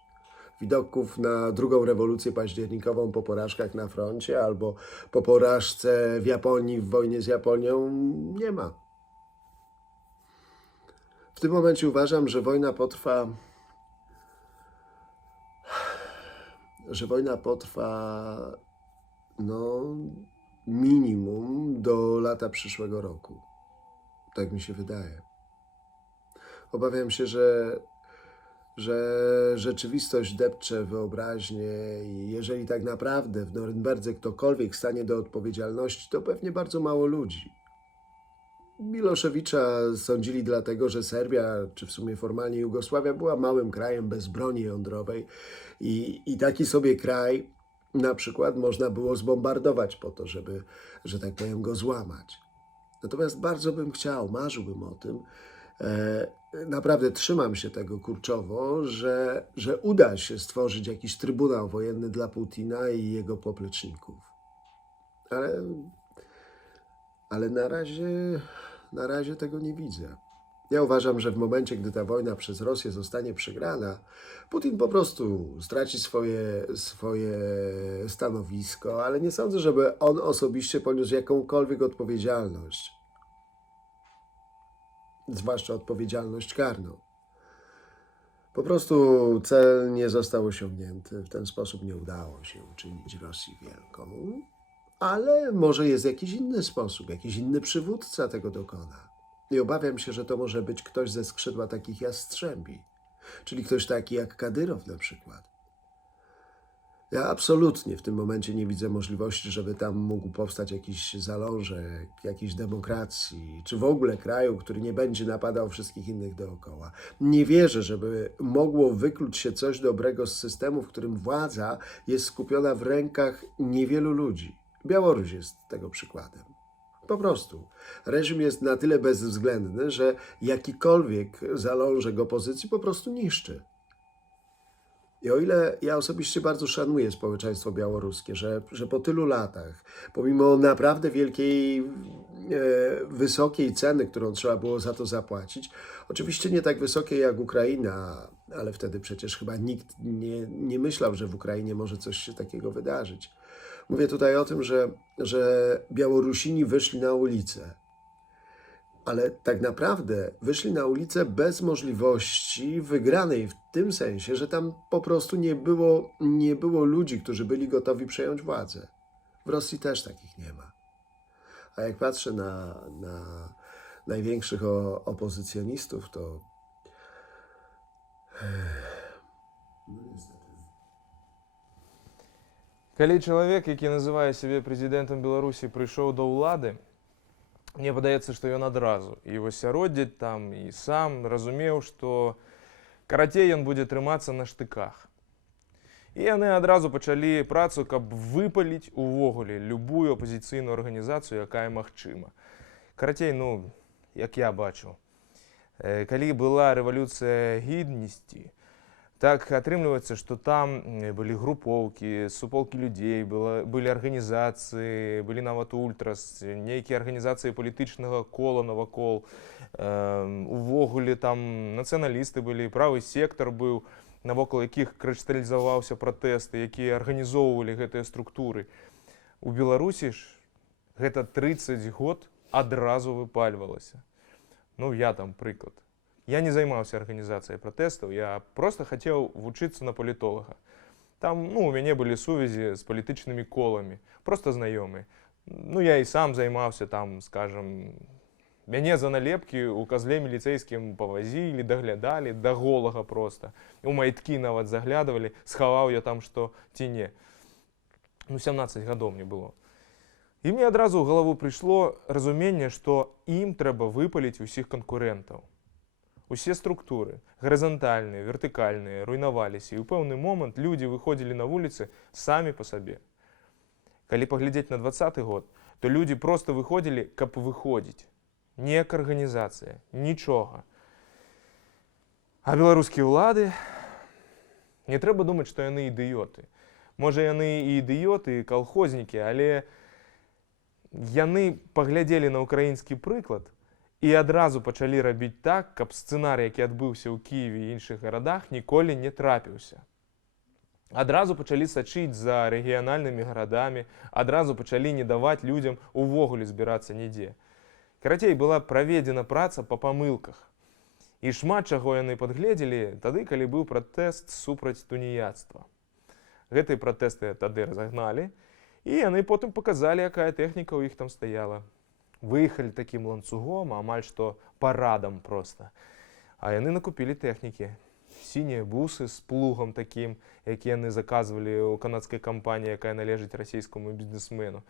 Widoków na drugą rewolucję październikową po porażkach na froncie albo po porażce w Japonii w wojnie z Japonią nie ma. W tym momencie uważam, że wojna potrwa no, minimum do lata przyszłego roku. Tak mi się wydaje. Obawiam się, że rzeczywistość depcze wyobraźnię i jeżeli tak naprawdę w Norymberdze ktokolwiek stanie do odpowiedzialności, to pewnie bardzo mało ludzi. Miloszewicza sądzili dlatego, że Serbia, czy w sumie formalnie Jugosławia, była małym krajem bez broni jądrowej i taki sobie kraj na przykład można było zbombardować po to, żeby, że tak powiem, go złamać. Natomiast bardzo bym chciał, marzyłbym o tym, naprawdę trzymam się tego kurczowo, że uda się stworzyć jakiś trybunał wojenny dla Putina i jego popleczników. Ale na razie tego nie widzę. Ja uważam, że w momencie, gdy ta wojna przez Rosję zostanie przegrana, Putin po prostu straci swoje stanowisko, ale nie sądzę, żeby on osobiście poniósł jakąkolwiek odpowiedzialność. Zwłaszcza odpowiedzialność karną. Po prostu cel nie został osiągnięty, w ten sposób nie udało się uczynić Rosji wielką, ale może jest jakiś inny sposób, jakiś inny przywódca tego dokona. I obawiam się, że to może być ktoś ze skrzydła takich jastrzębi, czyli ktoś taki jak Kadyrow na przykład. Ja absolutnie w tym momencie nie widzę możliwości, żeby tam mógł powstać jakiś zalążek, jakiejś demokracji, czy w ogóle kraju, który nie będzie napadał wszystkich innych dookoła. Nie wierzę, żeby mogło wykluć się coś dobrego z systemu, w którym władza jest skupiona w rękach niewielu ludzi. Białoruś jest tego przykładem. Po prostu. Reżim jest na tyle bezwzględny, że jakikolwiek zalążek opozycji po prostu niszczy. I o ile ja osobiście bardzo szanuję społeczeństwo białoruskie, że po tylu latach, pomimo naprawdę wielkiej, wysokiej ceny, którą trzeba było za to zapłacić, oczywiście nie tak wysokiej jak Ukraina, ale wtedy przecież chyba nikt nie myślał, że w Ukrainie może coś się takiego wydarzyć. Mówię tutaj o tym, że Białorusini wyszli na ulicę. Ale tak naprawdę wyszli na ulicę bez możliwości wygranej w tym sensie, że tam po prostu nie było ludzi, którzy byli gotowi przejąć władzę. W Rosji też takich nie ma. A jak patrzę na największych opozycjonistów, to Калі чалавек, які называе сябе прэзідэнтам Беларусі, прыйшоў да ўлады, мне падаецца, што ён адразу і ў асяроддзі там, і сам разумеў, што карацей ён будзе трымацца на штыках. І яны адразу пачалі працу, каб выпаліць увогуле любую апазіцыйную арганізацыю, якая магчыма. Карацей, як я бачу, калі была рэвалюцыя гіднасці, так атрымліваецца, што там былі групоўкі, суполкі людзей, былі арганізацыі, былі нават ультрас, нейкія арганізацыі палітычнага кола навакол. Увогуле там нацыяналісты былі, правы сектар быў, навокал якіх крышталізаваўся пратэсты, якія арганізоўвалі гэтыя структуры. У Беларусі ж гэта 30 год адразу выпальвалася. Я там прыклад. Я не займаўся арганізацыяй пратэстаў, я просто хацеў вучыцца на палітолага. Там, у мяне былі сувязі з палітычнымі коламі, просто знаёмыя. Я і сам займаўся там, скажам, мяне за налепкі ў казле міліцэйскім павазілі, даглядалі, да голага проста. У маяткі нават заглядывалі, схаваў я там што ці не. 17 гадоў мне было. І мне адразу ў галаву прыйшло разуменне, што ім трэба выпаліць усіх канкурэнтаў. Усе структуры, гарызантальныя, вертыкальныя, руйнаваліся, і ў пэўны момант людзі выходзілі на вуліцы самі па сабе. Калі паглядзець на 20-й год, то людзі проста выходзілі, каб выходзіць. Не як арганізацыя, нічога. А беларускія ўлады, не трэба думаць, што яны ідыёты. Можа, яны і ідыёты, і калхознікі, але яны паглядзелі на ўкраінскі прыклад і адразу пачалі рабіць так, каб сцэнарый, які адбыўся ў Кіеве і іншых гарадах, ніколі не трапіўся. Адразу пачалі сачыць за рэгіянальнымі гарадамі, адразу пачалі не даваць людзям увогуле збірацца нідзе. Карацей, была праведзена праца па памылках. І шмат чаго яны падгледзелі тады, калі быў пратэст супраць туніяцтва. Гэтыя пратэсты тады разагналі, і яны потым паказалі, якая тэхніка ў іх там стаяла. Выехалі такім ланцугом, амаль што парадам проста. А яны накупілі тэхнікі. Сінія бусы з плугам такім, які яны заказвалі ў канадскай кампаніі, якая належыць расійскаму бізнесмену.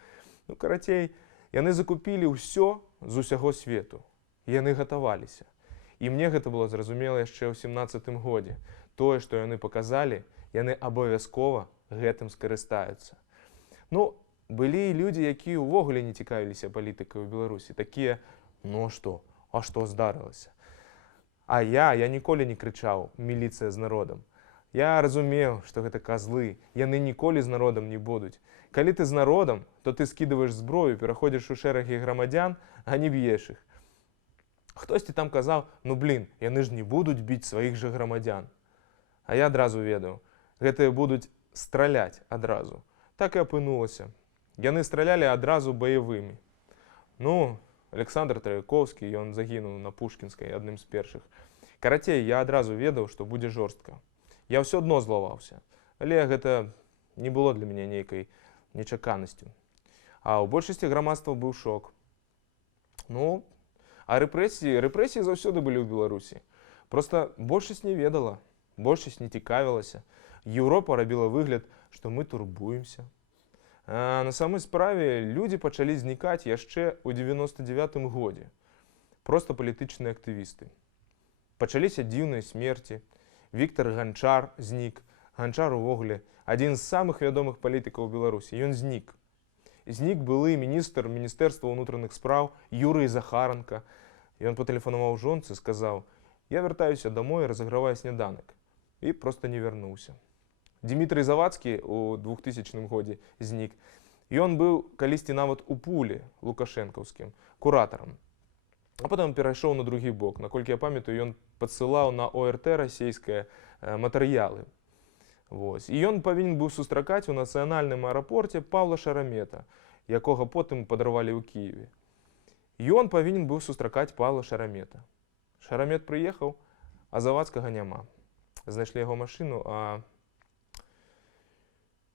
Карацей, яны закупілі ўсё з усяго свету. Яны гатаваліся. І мне гэта было зразумела яшчэ ў 17-м годзе. Тое, што яны паказалі, яны абавязкова гэтым скарыстаюцца. Былі людзі, якія ўвогуле не цікавіліся палітыкай у Беларусі. Такія, а што здарылася? А я ніколі не крычаў «міліцыя з народам». Я разумеў, што гэта казлы, яны ніколі з народам не будуць. Калі ты з народам, то ты скідываеш зброю, пераходзіш у шэрагі грамадзян, а не б'еш іх. Хтосьці там казаў, яны ж не будуць біць сваіх жа грамадзян. А я адразу ведаў, гэтыя будуць страляць адразу. Так і апынулася. Яны стралялі адразу баявымі. Александр Траяковскі, ён загінуў на Пушкінскай, адным з першых. Карацей, я адразу ведаў, што будзе жорстка. Я ўсё адно злаваўся, але гэта не было для мяне нейкай нечаканасцю. А ў большасці грамадства быў шок. А рэпрэсіі заўсёды былі ў Беларусі. Проста большасць не ведала, большасць не цікавілася. Еўропа рабіла выгляд, што мы турбуемся. А на самой справе людзі пачалі знікаць яшчэ ў 99-м годзе. Проста палітычныя актывісты. Пачаліся дзіўныя смерці. Віктар Ганчар знік. Ганчар увогуле адзін з самых вядомых палітыкаў Беларусі. Ён знік. Знік былы міністр Міністерства ўнутраных спраў Юрый Захаранка. Ён патэлефанаваў жонцы, сказаў: «Я вяртаюся домой, разаграваю сняданак». І проста не вярнуўся. Дмітрый Завадскі у 2000 годзе знік. Ён быў калісьці нават у пулі лукашэнкаўскім куратарам. А потым перайшоў на другі бок. Наколькі я памятаю, ён падсылаў на ОРТ расійскае матэрыялы. І ён павінен быў сустракаць у нацыянальным аэрапорце Паўла Шарамета, якога потым падарвалі ў Кіеве. Ён павінен быў сустракаць Паўла Шарамета. Шарамет прыехаў, а Завадскага няма. Знайшлі яго машыну,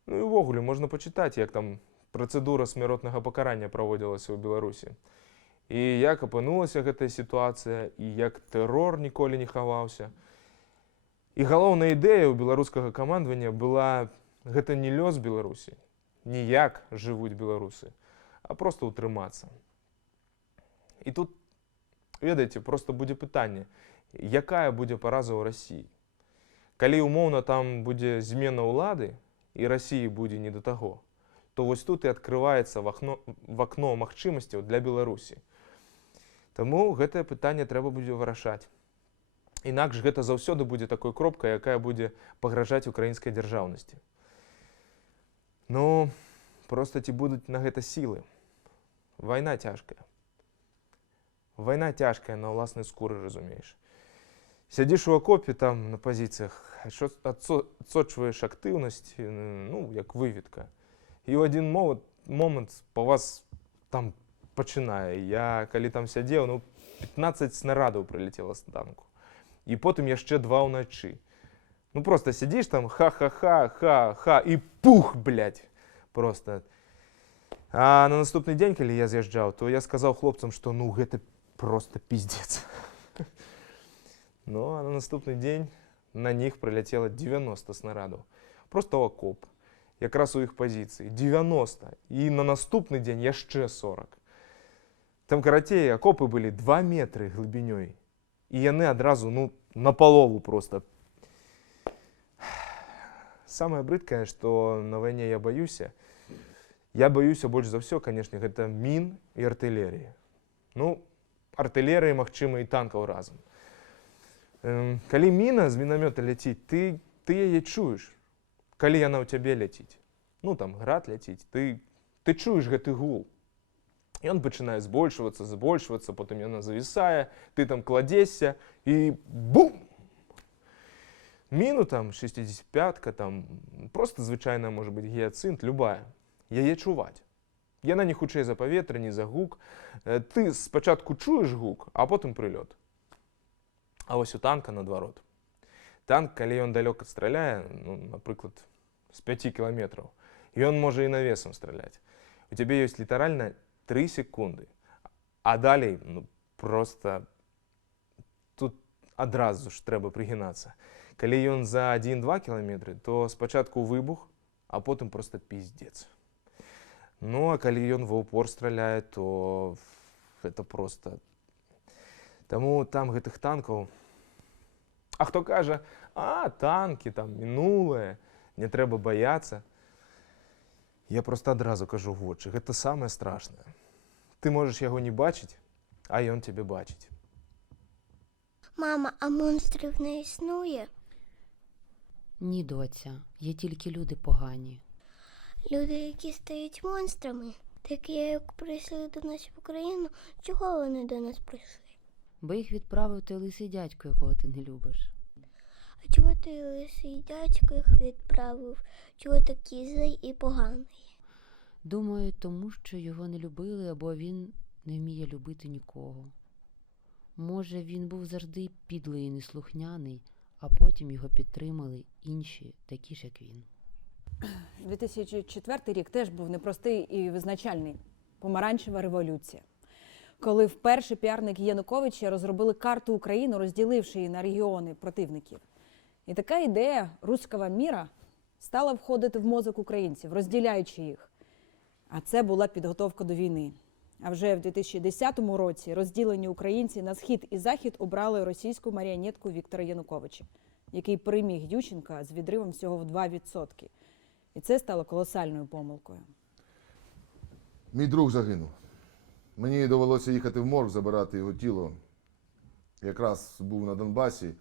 Ну і ўвогуле можна пачытаць, як там працэдура смяротнага пакарання праводзілася ў Беларусі. І як апынулася гэтая сітуацыя, і як тэрор ніколі не хаваўся. І галоўная ідэя ў беларускага камандавання была гэта не лёс Беларусі, не як жывуць беларусы, а проста ўтрымацца. І тут, ведаеце, проста будзе пытанне, якая будзе параза ў Расіі. Калі умоўна там будзе змена ўлады, і Расіі будзе не да таго, то вось тут і адкрываецца вакно магчымасцяў для Беларусі. Таму гэтае пытанне трэба будзе вырашаць. Інакш гэта заўсёды будзе такой кропкай, якая будзе пагражаць украінскай дзяржаўнасці. Ну, проста ці будуць на гэта сілы. Вайна цяжкая. Вайна цяжкая на ўласнай скуры, разумееш. Сядзіш у акопе там на пазіцыях, адсочваеш актыўнасць, ну, як выведка. І ў адзін момант па вас там пачынае. Я, калі там сядзеў, 15 снарадаў прылецела з танку. І потым яшчэ 2 ўначы. Ну, проста сядзіш там, ха-ха-ха, і пух, блядь, проста. А на наступны дзень, калі я з'язджаў, то я сказаў хлопцам, што, ну, гэта проста пиздец. Ну, а на наступны дзень на них прыляцела 90 снарадаў. Проста ў акоп. Якраз у іх пазіцыі. 90. І на наступны дзень яшчэ 40. Там, карацей, акопы былі 2 метры глыбінёй. І яны адразу, ну, на палову проста. Самае брыдкае, што на вайне я баюся больш за ўсё, канешне, гэта мін і артылерыі. Ну, артылерыі, магчыма, і танкаў разам. Калі міна з мінамёта ляціць, ты яе чуеш. Калі яна ў цябе ляціць. Ну, там, град ляціць, ты чуеш гэты гул. Ён пачынае збольшвацца, потым яна завісае, ты там кладзешся і бум! Міну там 65-ка, там просто звычайная, можа быць, гіяцынт, любая. Яе чуваць. Яна не хутчэй за паветра, не за гук. Ты спачатку чуеш гук, а потым прылёт. А вось у танка наадварот. Танк, калі ён далёка страляе, ну, напрыклад, з 5 кіламетраў, ён можа і навесам страляць. У цябе ёсць літаральна 3 секунды. А далей, ну, просто тут адразу ж трэба прыгінацца. Калі ён за 1-2 кіламетры, то спачатку выбух, а потым просто пиздец. Ну, а калі ён ва ўпор страляе, то это просто... Таму там гэтых танкаў... А хто кажа, танкі, там, мінулае, не трэба баяцца. Я просто адразу кажу в вочы, гэта самае страшнае. Ты можаш яго не бачыць, а ён цябе бачыць. Мама, а монстрів не існує? Ні, доця, є тільки люди погані. Люди, які стають монстрами, такі, як прийшли до нас в Україну, чого вони до нас прийшли? Бо їх відправив той лисий дядько, якого ти не любиш. А чого той лисий дядько їх відправив? Чого такий злий і поганий? Думаю, тому що його не любили, або він не вміє любити нікого. Може, він був завжди підлий і неслухняний, а потім його підтримали інші, такі ж, як він. 2004 рік теж був непростий і визначальний. Помаранчева революція. Коли вперше піарники Януковича розробили карту України, розділивши її на регіони противників. І така ідея руського міра стала входити в мозок українців, розділяючи їх. А це була підготовка до війни. А вже в 2010 році розділені українці на схід і захід обрали російську маріонетку Віктора Януковича, який переміг Ющенка з відривом всього в 2%. І це стало колосальною помилкою. Мій друг загинув. Мені довелося їхати в морг, забирати його тіло. Якраз був на Донбасі.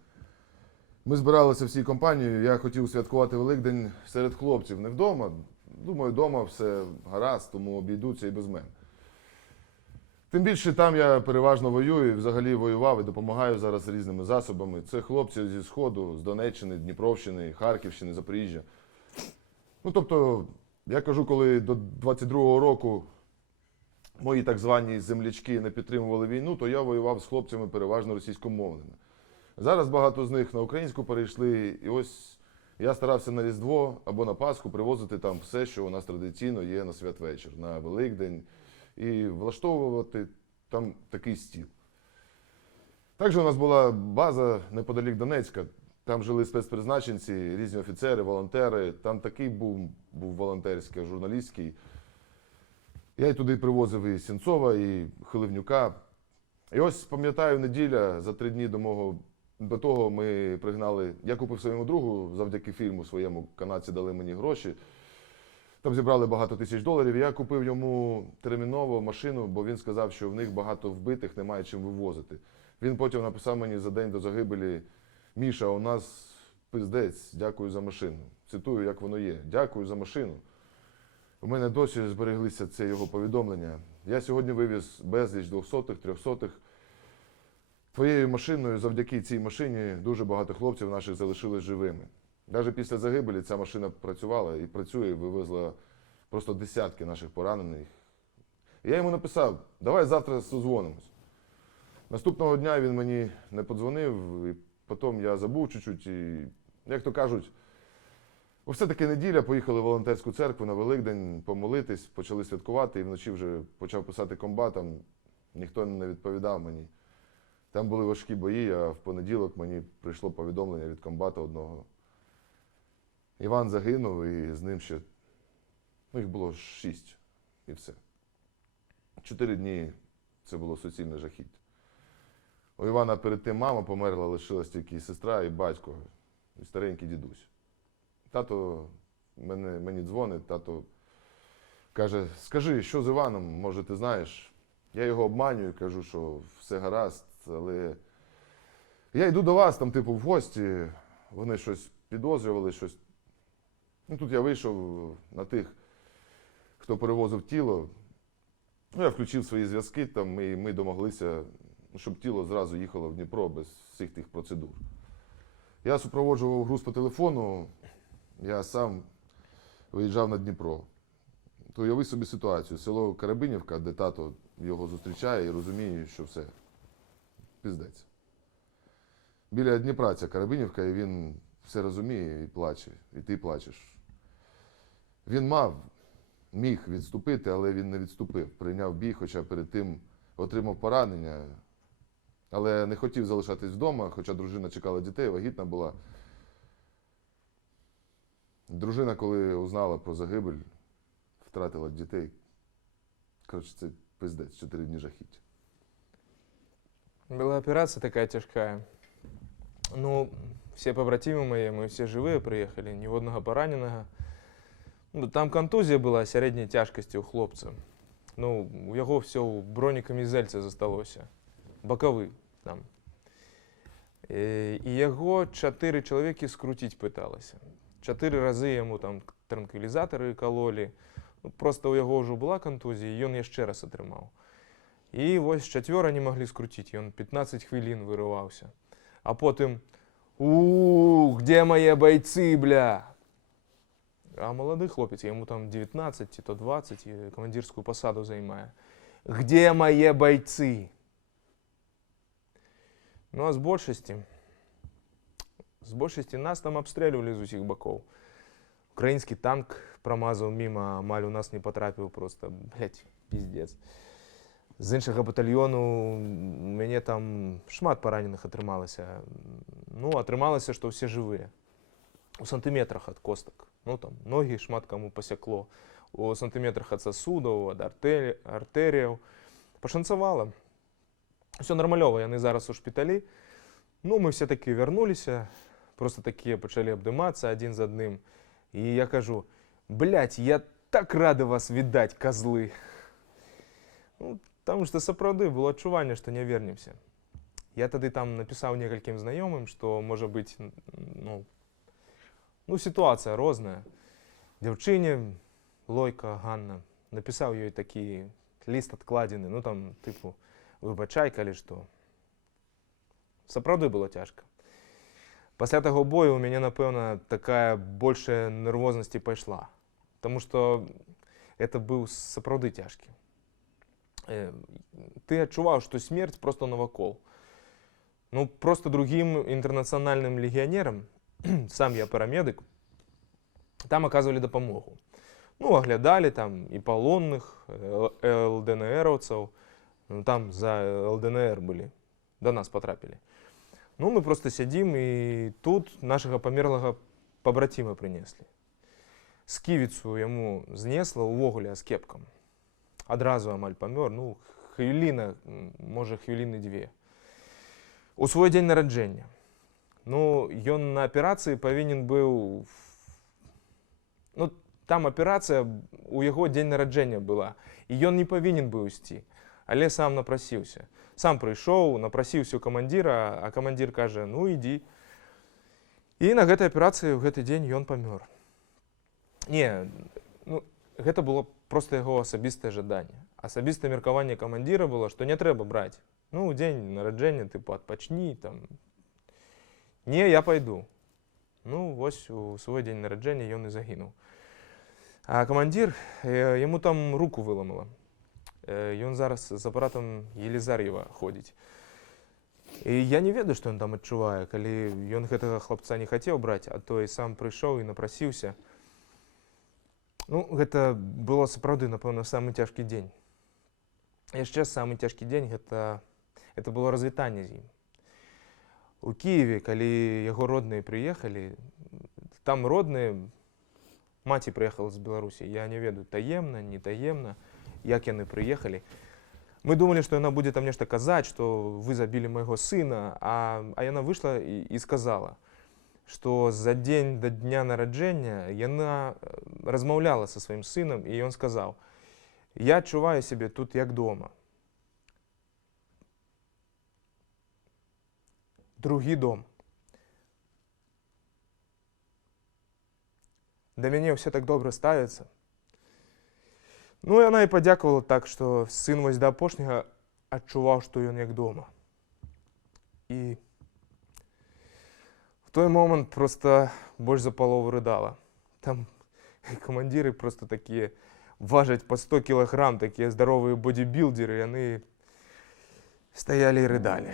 Ми збиралися всією компанією, я хотів святкувати Великдень серед хлопців, не вдома. Думаю, вдома все гаразд, тому обійдуться і без мене. Тим більше там я переважно воюю, і взагалі воював і допомагаю зараз різними засобами. Це хлопці зі Сходу, з Донеччини, Дніпровщини, Харківщини, Запоріжжя. Ну, тобто, я кажу, коли до 22-го року мої так звані землячки не підтримували війну, то я воював з хлопцями переважно російськомовними. Зараз багато з них на українську перейшли, і ось я старався на Різдво або на Пасху привозити там все, що у нас традиційно є на святвечір, на Великдень, і влаштовувати там такий стіл. Також у нас була база неподалік Донецька, там жили спецпризначенці, різні офіцери, волонтери, там такий був волонтерський, журналістський. Я й туди привозив і Сенцова, і Хиливнюка. І ось, пам'ятаю, неділя, за 3 дні до того ми пригнали, я купив своєму другу, завдяки фільму своєму, канадці дали мені гроші. Там зібрали багато тисяч доларів, і я купив йому терміново машину, бо він сказав, що в них багато вбитих, немає чим вивозити. Він потім написав мені за день до загибелі: «Міша, у нас пиздець, дякую за машину». Цитую, як воно є: «Дякую за машину». У мене досі збереглися це його повідомлення. Я сьогодні вивіз безліч 200-х, 300-х. Твоєю машиною, завдяки цій машині, дуже багато хлопців наших залишились живими. Навіть після загибелі ця машина працювала і працює, вивезла просто десятки наших поранених. І я йому написав: «Давай завтра созвонимось». Наступного дня він мені не подзвонив, і потім я забув чуть-чуть. І, як то кажуть, все-таки неділя, поїхали в волонтерську церкву на Великдень помолитись, почали святкувати, і вночі вже почав писати комбатам, ніхто не відповідав мені. Там були важкі бої, а в понеділок мені прийшло повідомлення від комбата одного. Іван загинув, і з ним ще, їх було 6, і все. 4 дні це було суцільне жахіття. У Івана перед тим мама померла, лишилась тільки сестра і батько, і старенький дідусь. Тато мені дзвонить, тато каже: «Скажи, що з Іваном, може ти знаєш?» Я його обманюю, кажу, що все гаразд, але я йду до вас, там, типу, в гості, вони щось підозрювали, щось. Ну, тут я вийшов на тих, хто перевозив тіло. Ну, я включив свої зв'язки, там, і ми домоглися, щоб тіло зразу їхало в Дніпро без всіх тих процедур. Я супроводжував груз по телефону, я сам виїжджав на Дніпро. То уяви собі ситуацію: село Карабинівка, де тато його зустрічає і розуміє, що все, піздець. Біля Дніпра ця Карабинівка, і він все розуміє і плаче, і ти плачеш. Він міг відступити, але він не відступив. Прийняв бій, хоча перед тим отримав поранення, але не хотів залишатись вдома, хоча дружина чекала дітей, вагітна була. Дружина, коли узнала про загибель, втратила дітей. Короче, це пиздец, 4 дні жахіття. Была операция такая тяжкая. Ну, все побратимы мои, мы все живые приехали, ні одного пораненого. Ну, там контузія була середньої тяжкості у хлопця. Ну, у його все у бронекамізельці зосталося. Боковий там. І його 4 чоловіки скрутити питалися. 4 рази йому там транквілізатори кололи. Ну, просто у його вже була контузія, і він її ще раз отримав. І ось 4 не могли скрутити, і він 15 хвилин виривався. А потім: «Где мої бойці, бля?» А молодий хлопець, йому там 19, то 20, і командирську посаду займає. «Где мої бойці?» Ну а з більшості нас там обстрілювали з усіх боків. Український танк промазав мимо, маль у нас не потрапив просто, блять, піздець. З іншого батальйону у мене там шмат поранених отрималося. Ну, отрималося, що всі живі. У сантиметрах від косток. Ну, там, ноги шмат кому посекло. У сантиметрах від сосудів, від артерій. Пошанцевало. Все нормальово, вони зараз у шпиталі. Ну, ми все таки вернулися, просто такі почали обдиматися один з одним. І я кажу: «Блять, я так радий вас віддати, козли». Ну, таму што сапраўды было адчуванне, што не вернемся. Я тады там напісаў некалькім знаёмым, што можа быць, сітуацыя розная. Дзяўчыне, Лойка, Ганна, напісаў ёй такі ліст адкладзены, там, тыпу, выбачай, калі што. Сапраўды было цяжка. Пасля таго бою у мяне, напэўна, такая большая нервознасць і пайшла. Таму што гэта быў сапраўды цяжкі. Ты адчуваў, што смерць проста навакол. Просто другім інтэрнацыянальным легіянерам, сам я парамедык, там аказвалі дапамогу. Аглядалі там і палонных, ЛДНРаўцаў, там за ЛДНР былі, да нас патрапілі. Мы просто сядзім, і тут нашага памерлага пабраціма прынеслі. Сківіцу яму знесла увогуле аскепкам. Адразу амаль памёр, хвіліна, можа хвіліны 2. У свой дзень нараджэння. Ён на аперацыі павінен быў... Там аперацыя, у яго дзень нараджэння была, і ён не павінен быў ісці, але сам напрасіўся. Сам прыйшоў, напрасіўся ў камандзіра, а камандзір кажа, ідзі. І на гэтай аперацыі ў гэты дзень ён памёр. Не, гэта было проста яго асабістае жаданне. Асабістае меркаванне камандзіра было, што не трэба браць. У дзень нараджэння, тыпу, адпачні, там. Не, я пайду. Вось у свой дзень нараджэння ён і загінуў. А камандзір, яму там руку выламала. Ён зараз з апаратам Елізар'ева ходзіць. І я не ведаю, што ён там адчувае, калі ён гэтага хлапца не хацеў браць, а то і сам прыйшоў і напрасіўся. Гэта было сапраўды, напэўна, самы цяжкі дзень. Яшчэ самы цяжкі дзень гэта было развітанне з ім. У Кіеве, калі яго родныя прыехалі, там родныя, маці прыехала з Беларусі, я не ведаю, таемна, не таемна, як яны прыехалі. Мы думалі, што яна будзе там нешта казаць, што вы забілі майго сына, а яна выйшла і сказала, што за дзень да дня нараджэння яна размаўляла са сваім сынам, і ён сказаў, я адчуваю сябе тут як дома. Другі дом. Да мяне ўсе так добра ставяцца. Яна і падзякавала так, што сын вось да апошняга адчуваў, што ён як дома. І в той момант проста больш за палову рыдала. Там камандзіры проста такія важаць па 100 кілаграм, такія здаровыя бодибілдеры, яны стаялі і рыдалі.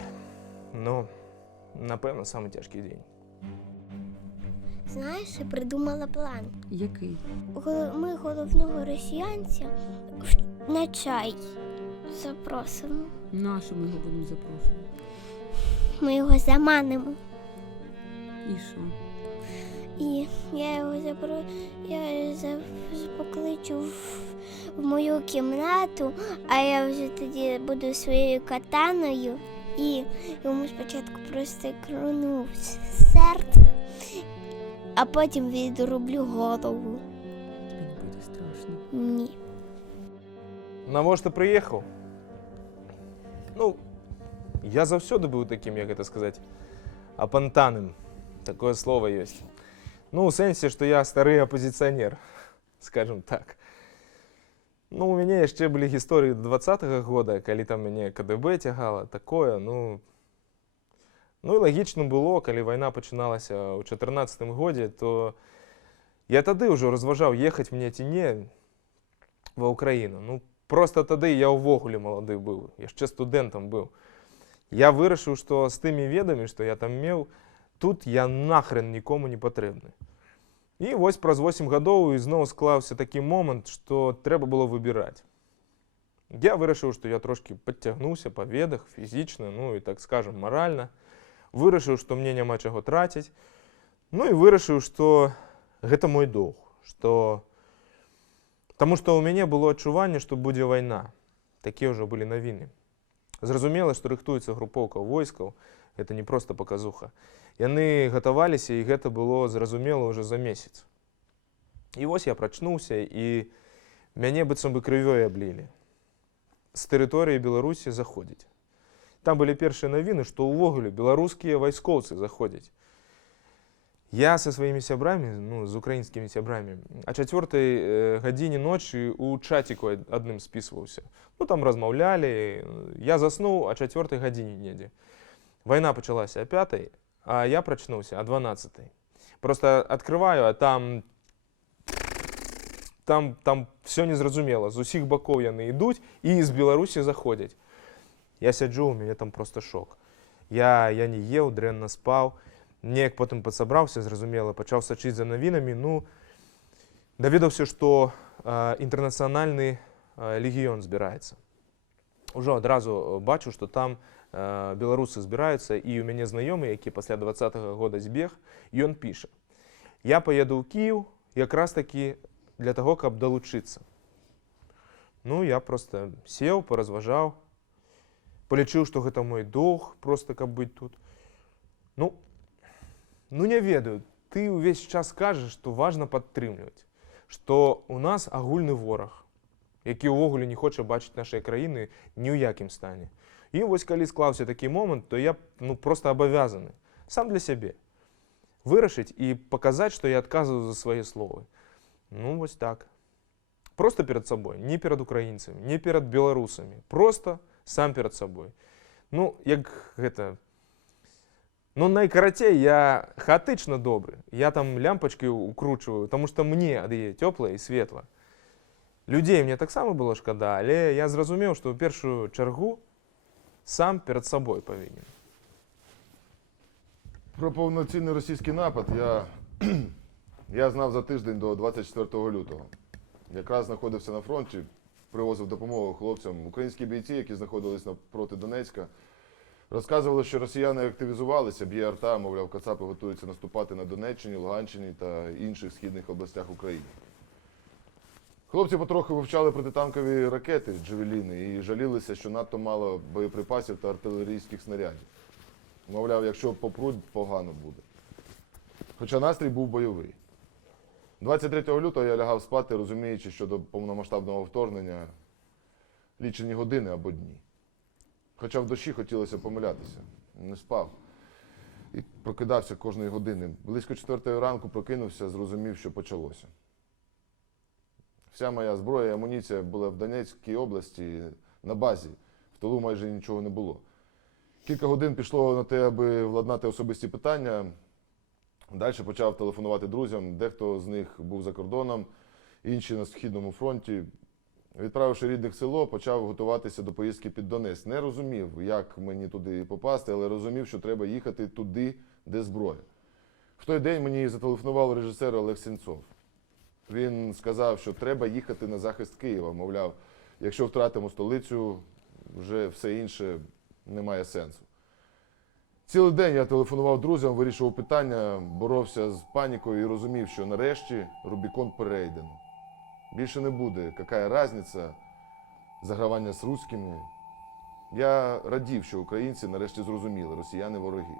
Напэўна, самы цяжкі дзень. Знаєш, я придумала план. Який? Ми головного росіянця на чай запросимо. Нащо ми його будемо запрошувати? Ми його заманимо. І що? І я його покличу в мою кімнату, а я вже тоді буду своєю катаною і йому спочатку просто крону в серце, а потім відрублю голову. Тобі не буде страшно? Ні. Навошта прыехаў? Я заўсёды быў такім, як гэта сказаць, апантаным. Такое слово ёсць. У сэнсе, што я стары апазіцыянер, скажем так. У мяне яшчэ былі гісторыі 20-го года, калі там мяне КДБ цягала, такое, і лагічна было, калі вайна пачыналася ў 14-м годзе, то я тады ўжо разважаў, ехаць мне ці не ва Ўкраіну. Проста тады я ўвогуле малады быў, яшчэ студэнтам быў. Я вырашыў, што з тымі ведамі, што я там меў, тут я нахрен нікому не патрэбны. І вось праз 8 гадоў ізноў склаўся такі момант, што трэба было выбіраць. Я вырашыў, што я трошкі падцягнуўся па ведах, фізічна, і, так скажам, маральна. Вырашыў, што мне няма чаго траціць. І вырашыў, што гэта мой доўг. Таму што ў мяне было адчуванне, што будзе вайна. Такія ўжо былі навіны. Зразумела, што рыхтуецца групоўка войскаў. Гэта не проста паказуха. Яны гатаваліся, і гэта было зразумела ўжо за месяц. І вось я прачнуўся, і мяне быццам бы крывёй аблілі. з території Білорусі заходять. Там були перші новини, що увогуле білоруські військовці заходять. Я со своими сябрами, ну, з українськими сябрами, о 4 годині ночі у чатику одним списувався. Ну, там розмовляли, я заснув о 4 годині неді. Війна почалася о 5, а я прочнувся о 12. Просто відкриваю, а там все незрозуміло. З усіх боків вони йдуть і з Білорусі заходять. Я сиджу, у мене там просто шок. Я не їв, дренно спав. Неяк потім підсобрався, зрозуміло, почав сочити за новинами. Ну, довідався, що інтернаціональний легіон збирається. Уже одразу бачу, що там білоруси збираються, і у мене знайомий, який після 20-го року збіг, і він пише: я поїду в Київ якраз таки для того, щоб долучитися. Ну, я просто сів, порозважав, полічив, що це мій долг, просто як бути тут. Ну, не ведаю, ти увесь час кажеш, що важливо підтримувати, що у нас агульний ворог, який увогуле не хоче бачити нашої країни ні у якому стані. І ось коли склався такий момент, то я просто обов'язаний, сам для себе, вирішити і показати, що я відказую за свої слова. Ну, ось так. Просто перед собою, не перед українцями, не перед білорусами, просто сам перед собою. Ну, як це... Ну, найкоротей я хаотично добрий. Я там лямпочки укручиваю, тому що мені є тепло і світло. Людей мені так само було шкода, але я зрозумів, що в першу чергу сам перед собою повинен. Про повноцінний російський напад я знав за тиждень до 24 лютого. Якраз знаходився на фронті, привозив допомогу хлопцям. Українські бійці, які знаходились навпроти Донецька, розказували, що росіяни активізувалися, б'є арта, мовляв, кацапи готуються наступати на Донеччині, Луганщині та інших східних областях України. Хлопці потроху вивчали протитанкові ракети, джавеліни, і жалілися, що надто мало боєприпасів та артилерійських снарядів. Мовляв, якщо попруть, погано буде. Хоча настрій був бойовий. 23 лютого я лягав спати, розуміючи, що до повномасштабного вторгнення лічені години або дні. Хоча в душі хотілося помилятися. Не спав. І прокидався кожної години. Близько 4 ранку прокинувся, зрозумів, що почалося. Вся моя зброя і амуніція була в Донецькій області на базі. В тилу майже нічого не було. Кілька годин пішло на те, аби владнати особисті питання. Далі почав телефонувати друзям. Дехто з них був за кордоном, інші на Східному фронті. Відправивши рідних в село, почав готуватися до поїздки під Донецьк. Не розумів, як мені туди попасти, але розумів, що треба їхати туди, де зброя. В той день мені зателефонував режисер Олег Сенцов. Він сказав, що треба їхати на захист Києва. Мовляв, якщо втратимо столицю, вже все інше не має сенсу. Цілий день я телефонував друзям, вирішував питання, боровся з панікою і розумів, що нарешті Рубікон перейдено. Більше не буде, яка різниця, загравання з руськими. Я радів, що українці нарешті зрозуміли, росіяни вороги.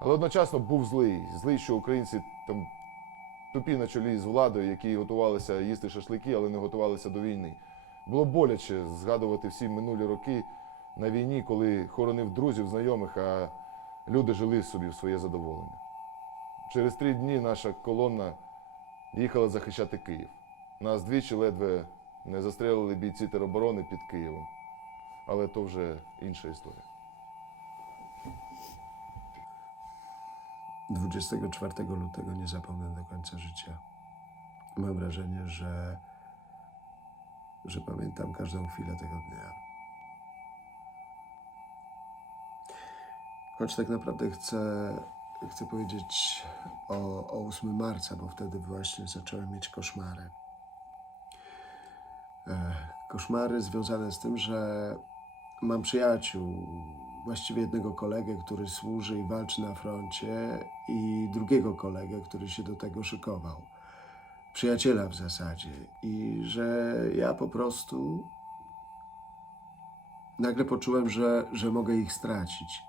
Але одночасно був злий, що українці там тупі на чолі з владою, які готувалися їсти шашлики, але не готувалися до війни. Було боляче згадувати всі минулі роки на війні, коли хоронив друзів, знайомих, а люди жили собі в своє задоволення. Через 3 дні наша колона їхала захищати Київ. Нас двічі ледве не застрелили бійці тероборони під Києвом. Але то вже інша історія. 24 lutego nie zapomnę do końca życia. Mam wrażenie, że pamiętam każdą chwilę tego dnia. Choć tak naprawdę chcę powiedzieć o 8 marca, bo wtedy właśnie zacząłem mieć koszmary. Koszmary związane z tym, że mam przyjaciół, właściwie jednego kolegę, który służy i walczy na froncie, i drugiego kolegę, który się do tego szykował. Przyjaciela w zasadzie. I że ja po prostu nagle poczułem, że mogę ich stracić.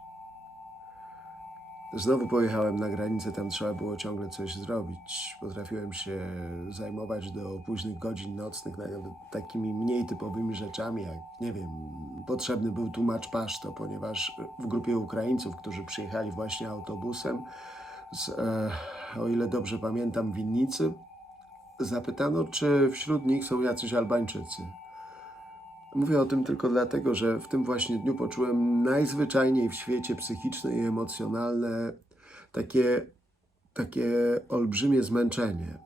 Znowu pojechałem na granicę, tam trzeba było ciągle coś zrobić. Potrafiłem się zajmować do późnych godzin nocnych nawet takimi mniej typowymi rzeczami, jak, nie wiem, potrzebny był tłumacz paszto, ponieważ w grupie Ukraińców, którzy przyjechali właśnie autobusem, o ile dobrze pamiętam, winnicy, zapytano, czy wśród nich są jacyś Albańczycy. Mówię o tym tylko dlatego, że w tym właśnie dniu poczułem najzwyczajniej w świecie psychiczne i emocjonalne takie olbrzymie zmęczenie.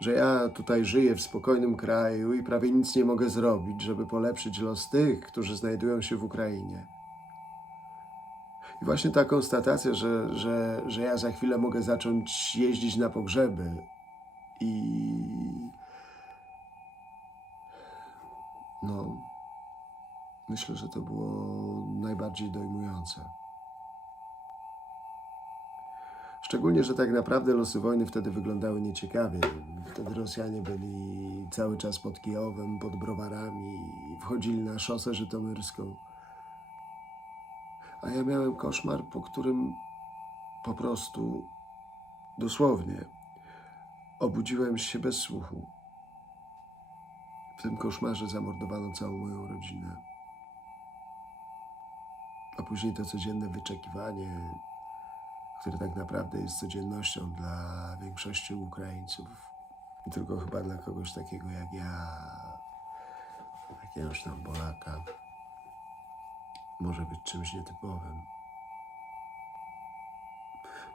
Że ja tutaj żyję w spokojnym kraju i prawie nic nie mogę zrobić, żeby polepszyć los tych, którzy znajdują się w Ukrainie. I właśnie ta konstatacja, że ja za chwilę mogę zacząć jeździć na pogrzeby i no, myślę, że to było najbardziej dojmujące. Szczególnie, że tak naprawdę losy wojny wtedy wyglądały nieciekawie. Wtedy Rosjanie byli cały czas pod Kijowem, pod Browarami, wchodzili na szosę żytomyrską. A ja miałem koszmar, po którym po prostu, dosłownie, obudziłem się bez słuchu. W tym koszmarze zamordowano całą moją rodzinę. A później to codzienne wyczekiwanie, które tak naprawdę jest codziennością dla większości Ukraińców. I tylko chyba dla kogoś takiego jak ja, jakiegoś tam Polaka, może być czymś nietypowym.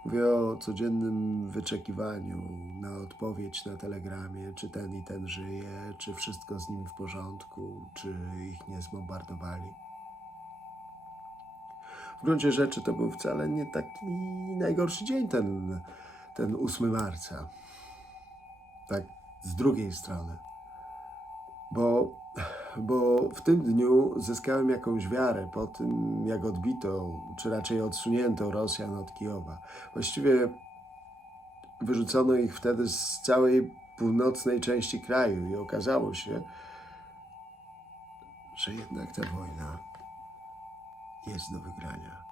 Mówię o codziennym wyczekiwaniu na odpowiedź na telegramie, czy ten i ten żyje, czy wszystko z nim w porządku, czy ich nie zbombardowali. W gruncie rzeczy to był wcale nie taki najgorszy dzień, ten 8 marca. Tak z drugiej strony. Bo w tym dniu zyskałem jakąś wiarę po tym, jak odbito, czy raczej odsunięto Rosjan od Kijowa. Właściwie wyrzucono ich wtedy z całej północnej części kraju i okazało się, że jednak ta wojna jest do wygrania.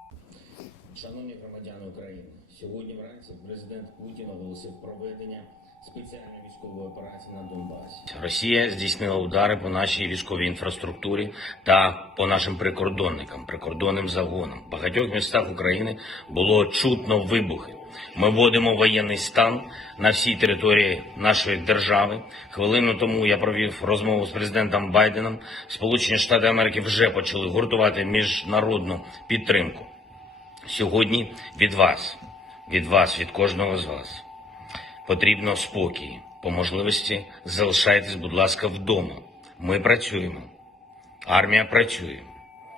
Шановні громадяни України, сьогодні вранці президент Путін оголосив проведення спеціальної військової операції на Донбасі. Росія здійснила удари по нашій військовій інфраструктурі та по нашим прикордонникам, прикордонним загонам. В багатьох містах України було чутно вибухи. Ми вводимо воєнний стан на всій території нашої держави. Хвилину тому я провів розмову з президентом Байденом. Сполучені Штати Америки вже почали гуртувати міжнародну підтримку. Сьогодні від вас, від кожного з вас, потрібно спокій. По можливості залишайтесь, будь ласка, вдома. Ми працюємо. Армія працює.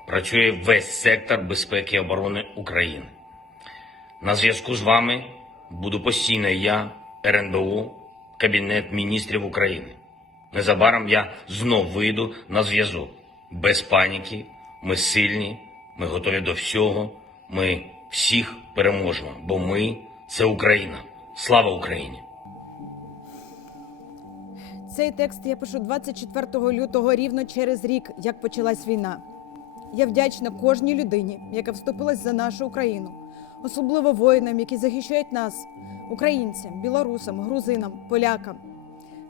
Працює весь сектор безпеки і оборони України. На зв'язку з вами буду постійно я, РНБО, Кабінет міністрів України. Незабаром я знов вийду на зв'язок. Без паніки, ми сильні, ми готові до всього. Ми всіх переможемо, бо ми – це Україна. Слава Україні! Цей текст я пишу 24 лютого, рівно через рік, як почалась війна. Я вдячна кожній людині, яка вступилась за нашу Україну. Особливо воїнам, які захищають нас, українцям, білорусам, грузинам, полякам.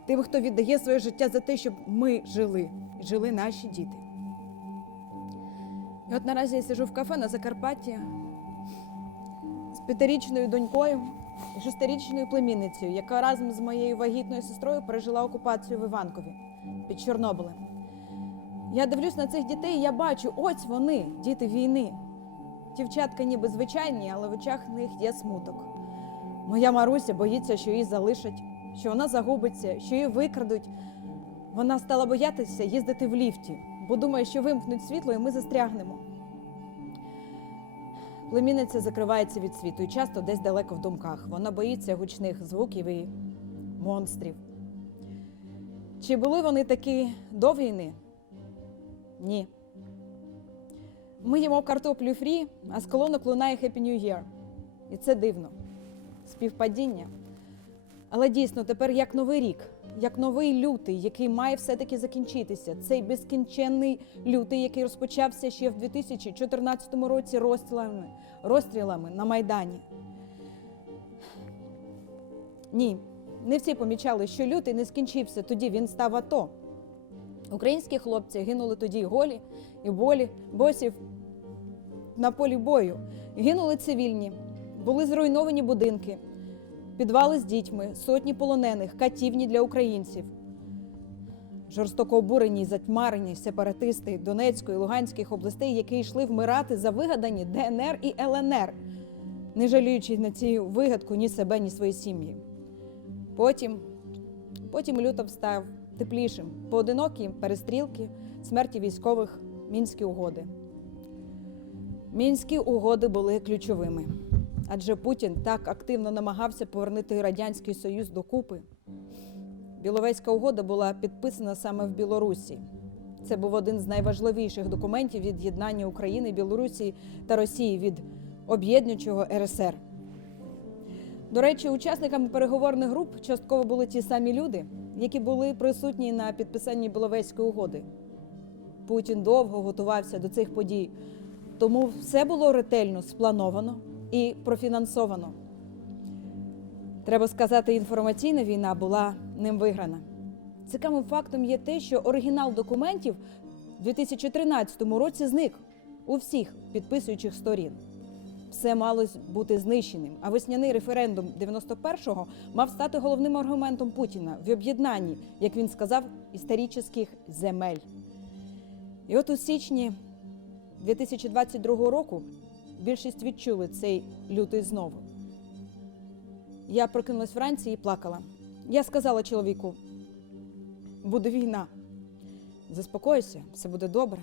Тим, хто віддає своє життя за те, щоб ми жили, і жили наші діти. І от наразі я сиджу в кафе на Закарпатті з 5-річною донькою і 6-річною племінницею, яка разом з моєю вагітною сестрою пережила окупацію в Іванкові під Чорнобилем. Я дивлюсь на цих дітей і я бачу, ось вони, діти війни. Дівчатка ніби звичайні, але в очах них є смуток. Моя Маруся боїться, що її залишать, що вона загубиться, що її викрадуть. Вона стала боятися їздити в ліфті, бо думає, що вимкнуть світло і ми застрягнемо. Племінниця закривається від світу і часто десь далеко в думках. Вона боїться гучних звуків і монстрів. Чи були вони такі до війни? Ні. Ми їмо картоплю фрі, а з колонок лунає Happy New Year. І це дивно. Співпадіння. Але дійсно, тепер як Новий рік. як новий лютий, який має все-таки закінчитися. Цей безкінченний лютий, який розпочався ще в 2014 році розстрілами на Майдані. Ні, не всі помічали, що лютий не скінчився, тоді він став АТО. Українські хлопці гинули тоді голі і босів на полі бою. Гинули цивільні, були зруйновані будинки, підвали з дітьми, сотні полонених, катівні для українців. Жорстоко обурені й затьмарені сепаратисти Донецької і Луганської областей, які йшли вмирати за вигадані ДНР і ЛНР, не жаліючи на цю вигадку ні себе, ні свої сім'ї. Потім лютий став теплішим. Поодинокі перестрілки, смерті військових, Мінські угоди. Мінські угоди були ключовими, адже Путін так активно намагався повернути Радянський Союз докупи. Біловезька угода була підписана саме в Білорусі. Це був один з найважливіших документів від єднання України, Білорусі та Росії від об'єднуючого РСР. До речі, учасниками переговорних груп частково були ті самі люди, які були присутні на підписанні Біловезької угоди. Путін довго готувався до цих подій, тому все було ретельно сплановано і профінансовано. Треба сказати, інформаційна війна була ним виграна. Цікавим фактом є те, що оригінал документів у 2013 році зник у всіх підписуючих сторін. Все мало бути знищеним, а весняний референдум 91-го мав стати головним аргументом Путіна в об'єднанні, як він сказав, історичних земель. І от у січні 2022 року більшість відчули цей лютий знову. Я прокинулась вранці і плакала. Я сказала чоловіку: буде війна. Заспокойся, все буде добре.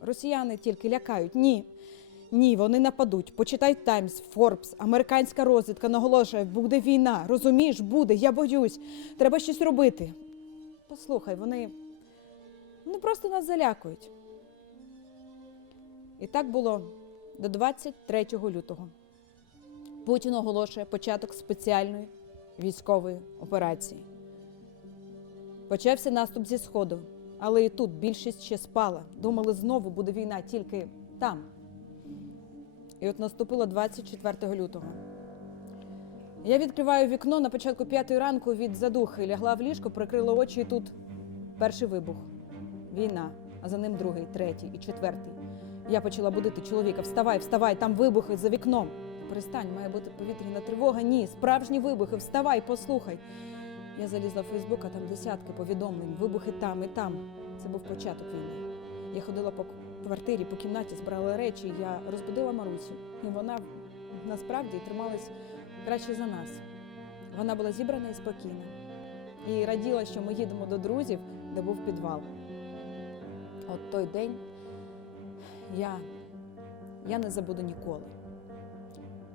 Росіяни тільки лякають. Ні, вони нападуть. Почитай Таймс, Форбс, американська розвідка наголошує: буде війна. Розумієш, буде, я боюсь. Треба щось робити. Послухай, вони просто нас залякують. І так було до 23 лютого. Путін оголошує початок спеціальної військової операції. Почався наступ зі Сходу, але і тут більшість ще спала. Думали, знову буде війна, тільки там. І от наступило 24 лютого. Я відкриваю вікно на початку 5-ї ранку від задухи, лягла в ліжко, прикрила очі, і тут перший вибух. Війна, а за ним другий, третій і четвертий. Я почала будити чоловіка: вставай, там вибухи за вікном. Перестань, має бути повітряна тривога. Ні, справжні вибухи, вставай, послухай. Я залізла в Фейсбук, а там десятки повідомлень, вибухи там і там. Це був початок війни. Я ходила по квартирі, по кімнаті, збирала речі, я розбудила Марусю. І вона насправді трималась краще за нас. Вона була зібрана і спокійна. І раділа, що ми їдемо до друзів, де був підвал. От той день я не забуду ніколи.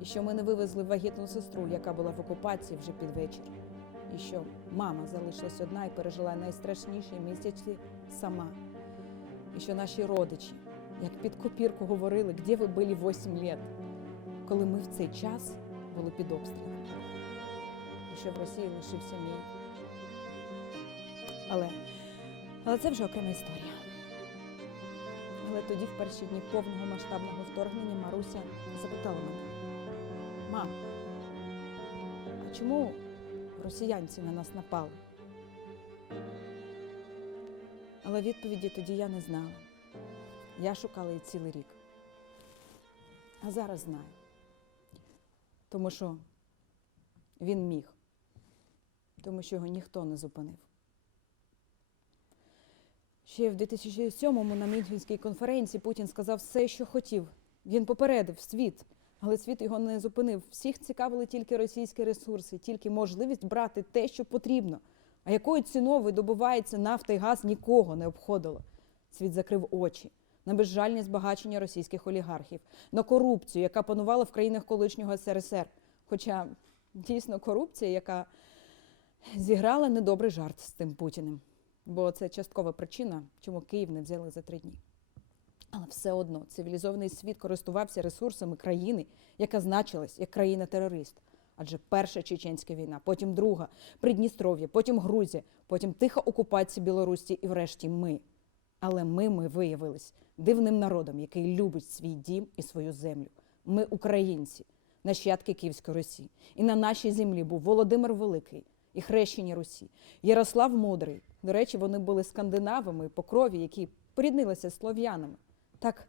І що ми не вивезли вагітну сестру, яка була в окупації вже під вечір. І що мама залишилась одна і пережила найстрашніші місяці сама. І що наші родичі, як під копірку, говорили: де ви були 8 років, коли ми в цей час були під обстрілами. І що в Росії лишився мій. Але це вже окрема історія. Але тоді, в перші дні повного масштабного вторгнення, Маруся запитала мене: мам, а чому росіянці на нас напали? Але відповіді тоді я не знала. Я шукала її цілий рік. А зараз знаю. Тому що він міг. Тому що його ніхто не зупинив. Ще в 2007-му на Мюнхенській конференції Путін сказав все, що хотів. Він попередив світ, але світ його не зупинив. Всіх цікавили тільки російські ресурси, тільки можливість брати те, що потрібно. А якою ціною видобувається нафта і газ, нікого не обходило. Світ закрив очі на безжальне збагачення російських олігархів, на корупцію, яка панувала в країнах колишнього СРСР. Хоча, дійсно, корупція, яка зіграла недобрий жарт з тим Путіним. Бо це часткова причина, чому Київ не взяли за 3 дні. Але все одно цивілізований світ користувався ресурсами країни, яка значилась як країна-терорист. Адже перша чеченська війна, потім друга, Придністров'я, потім Грузія, потім тиха окупація Білорусі і врешті ми. Але ми виявились дивним народом, який любить свій дім і свою землю. Ми українці, нащадки Київської Русі. І на нашій землі був Володимир Великий і хрещені Русі, Ярослав Мудрий. До речі, вони були скандинавами по крові, які поріднилися з слов'янами. Так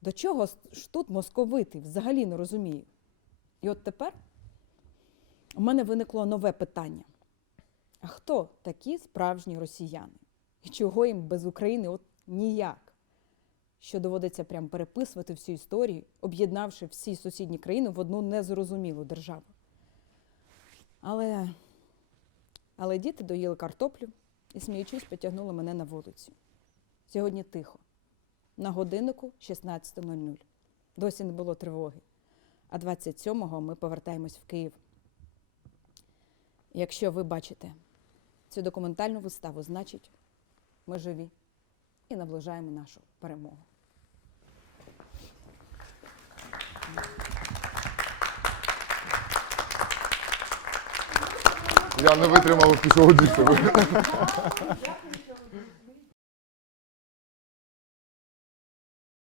до чого ж тут московити? Взагалі не розумію. І от тепер у мене виникло нове питання. А хто такі справжні росіяни? І чого їм без України от ніяк? Що доводиться прям переписувати всю історію, об'єднавши всі сусідні країни в одну незрозумілу державу. Але діти доїли картоплю і, сміючись, потягнули мене на вулицю. Сьогодні тихо. На годиннику 16:00. Досі не було тривоги. А 27-го ми повертаємось в Київ. Якщо ви бачите цю документальну виставу, значить, ми живі і наближаємо нашу перемогу. Я не витримав, пішов дійсно.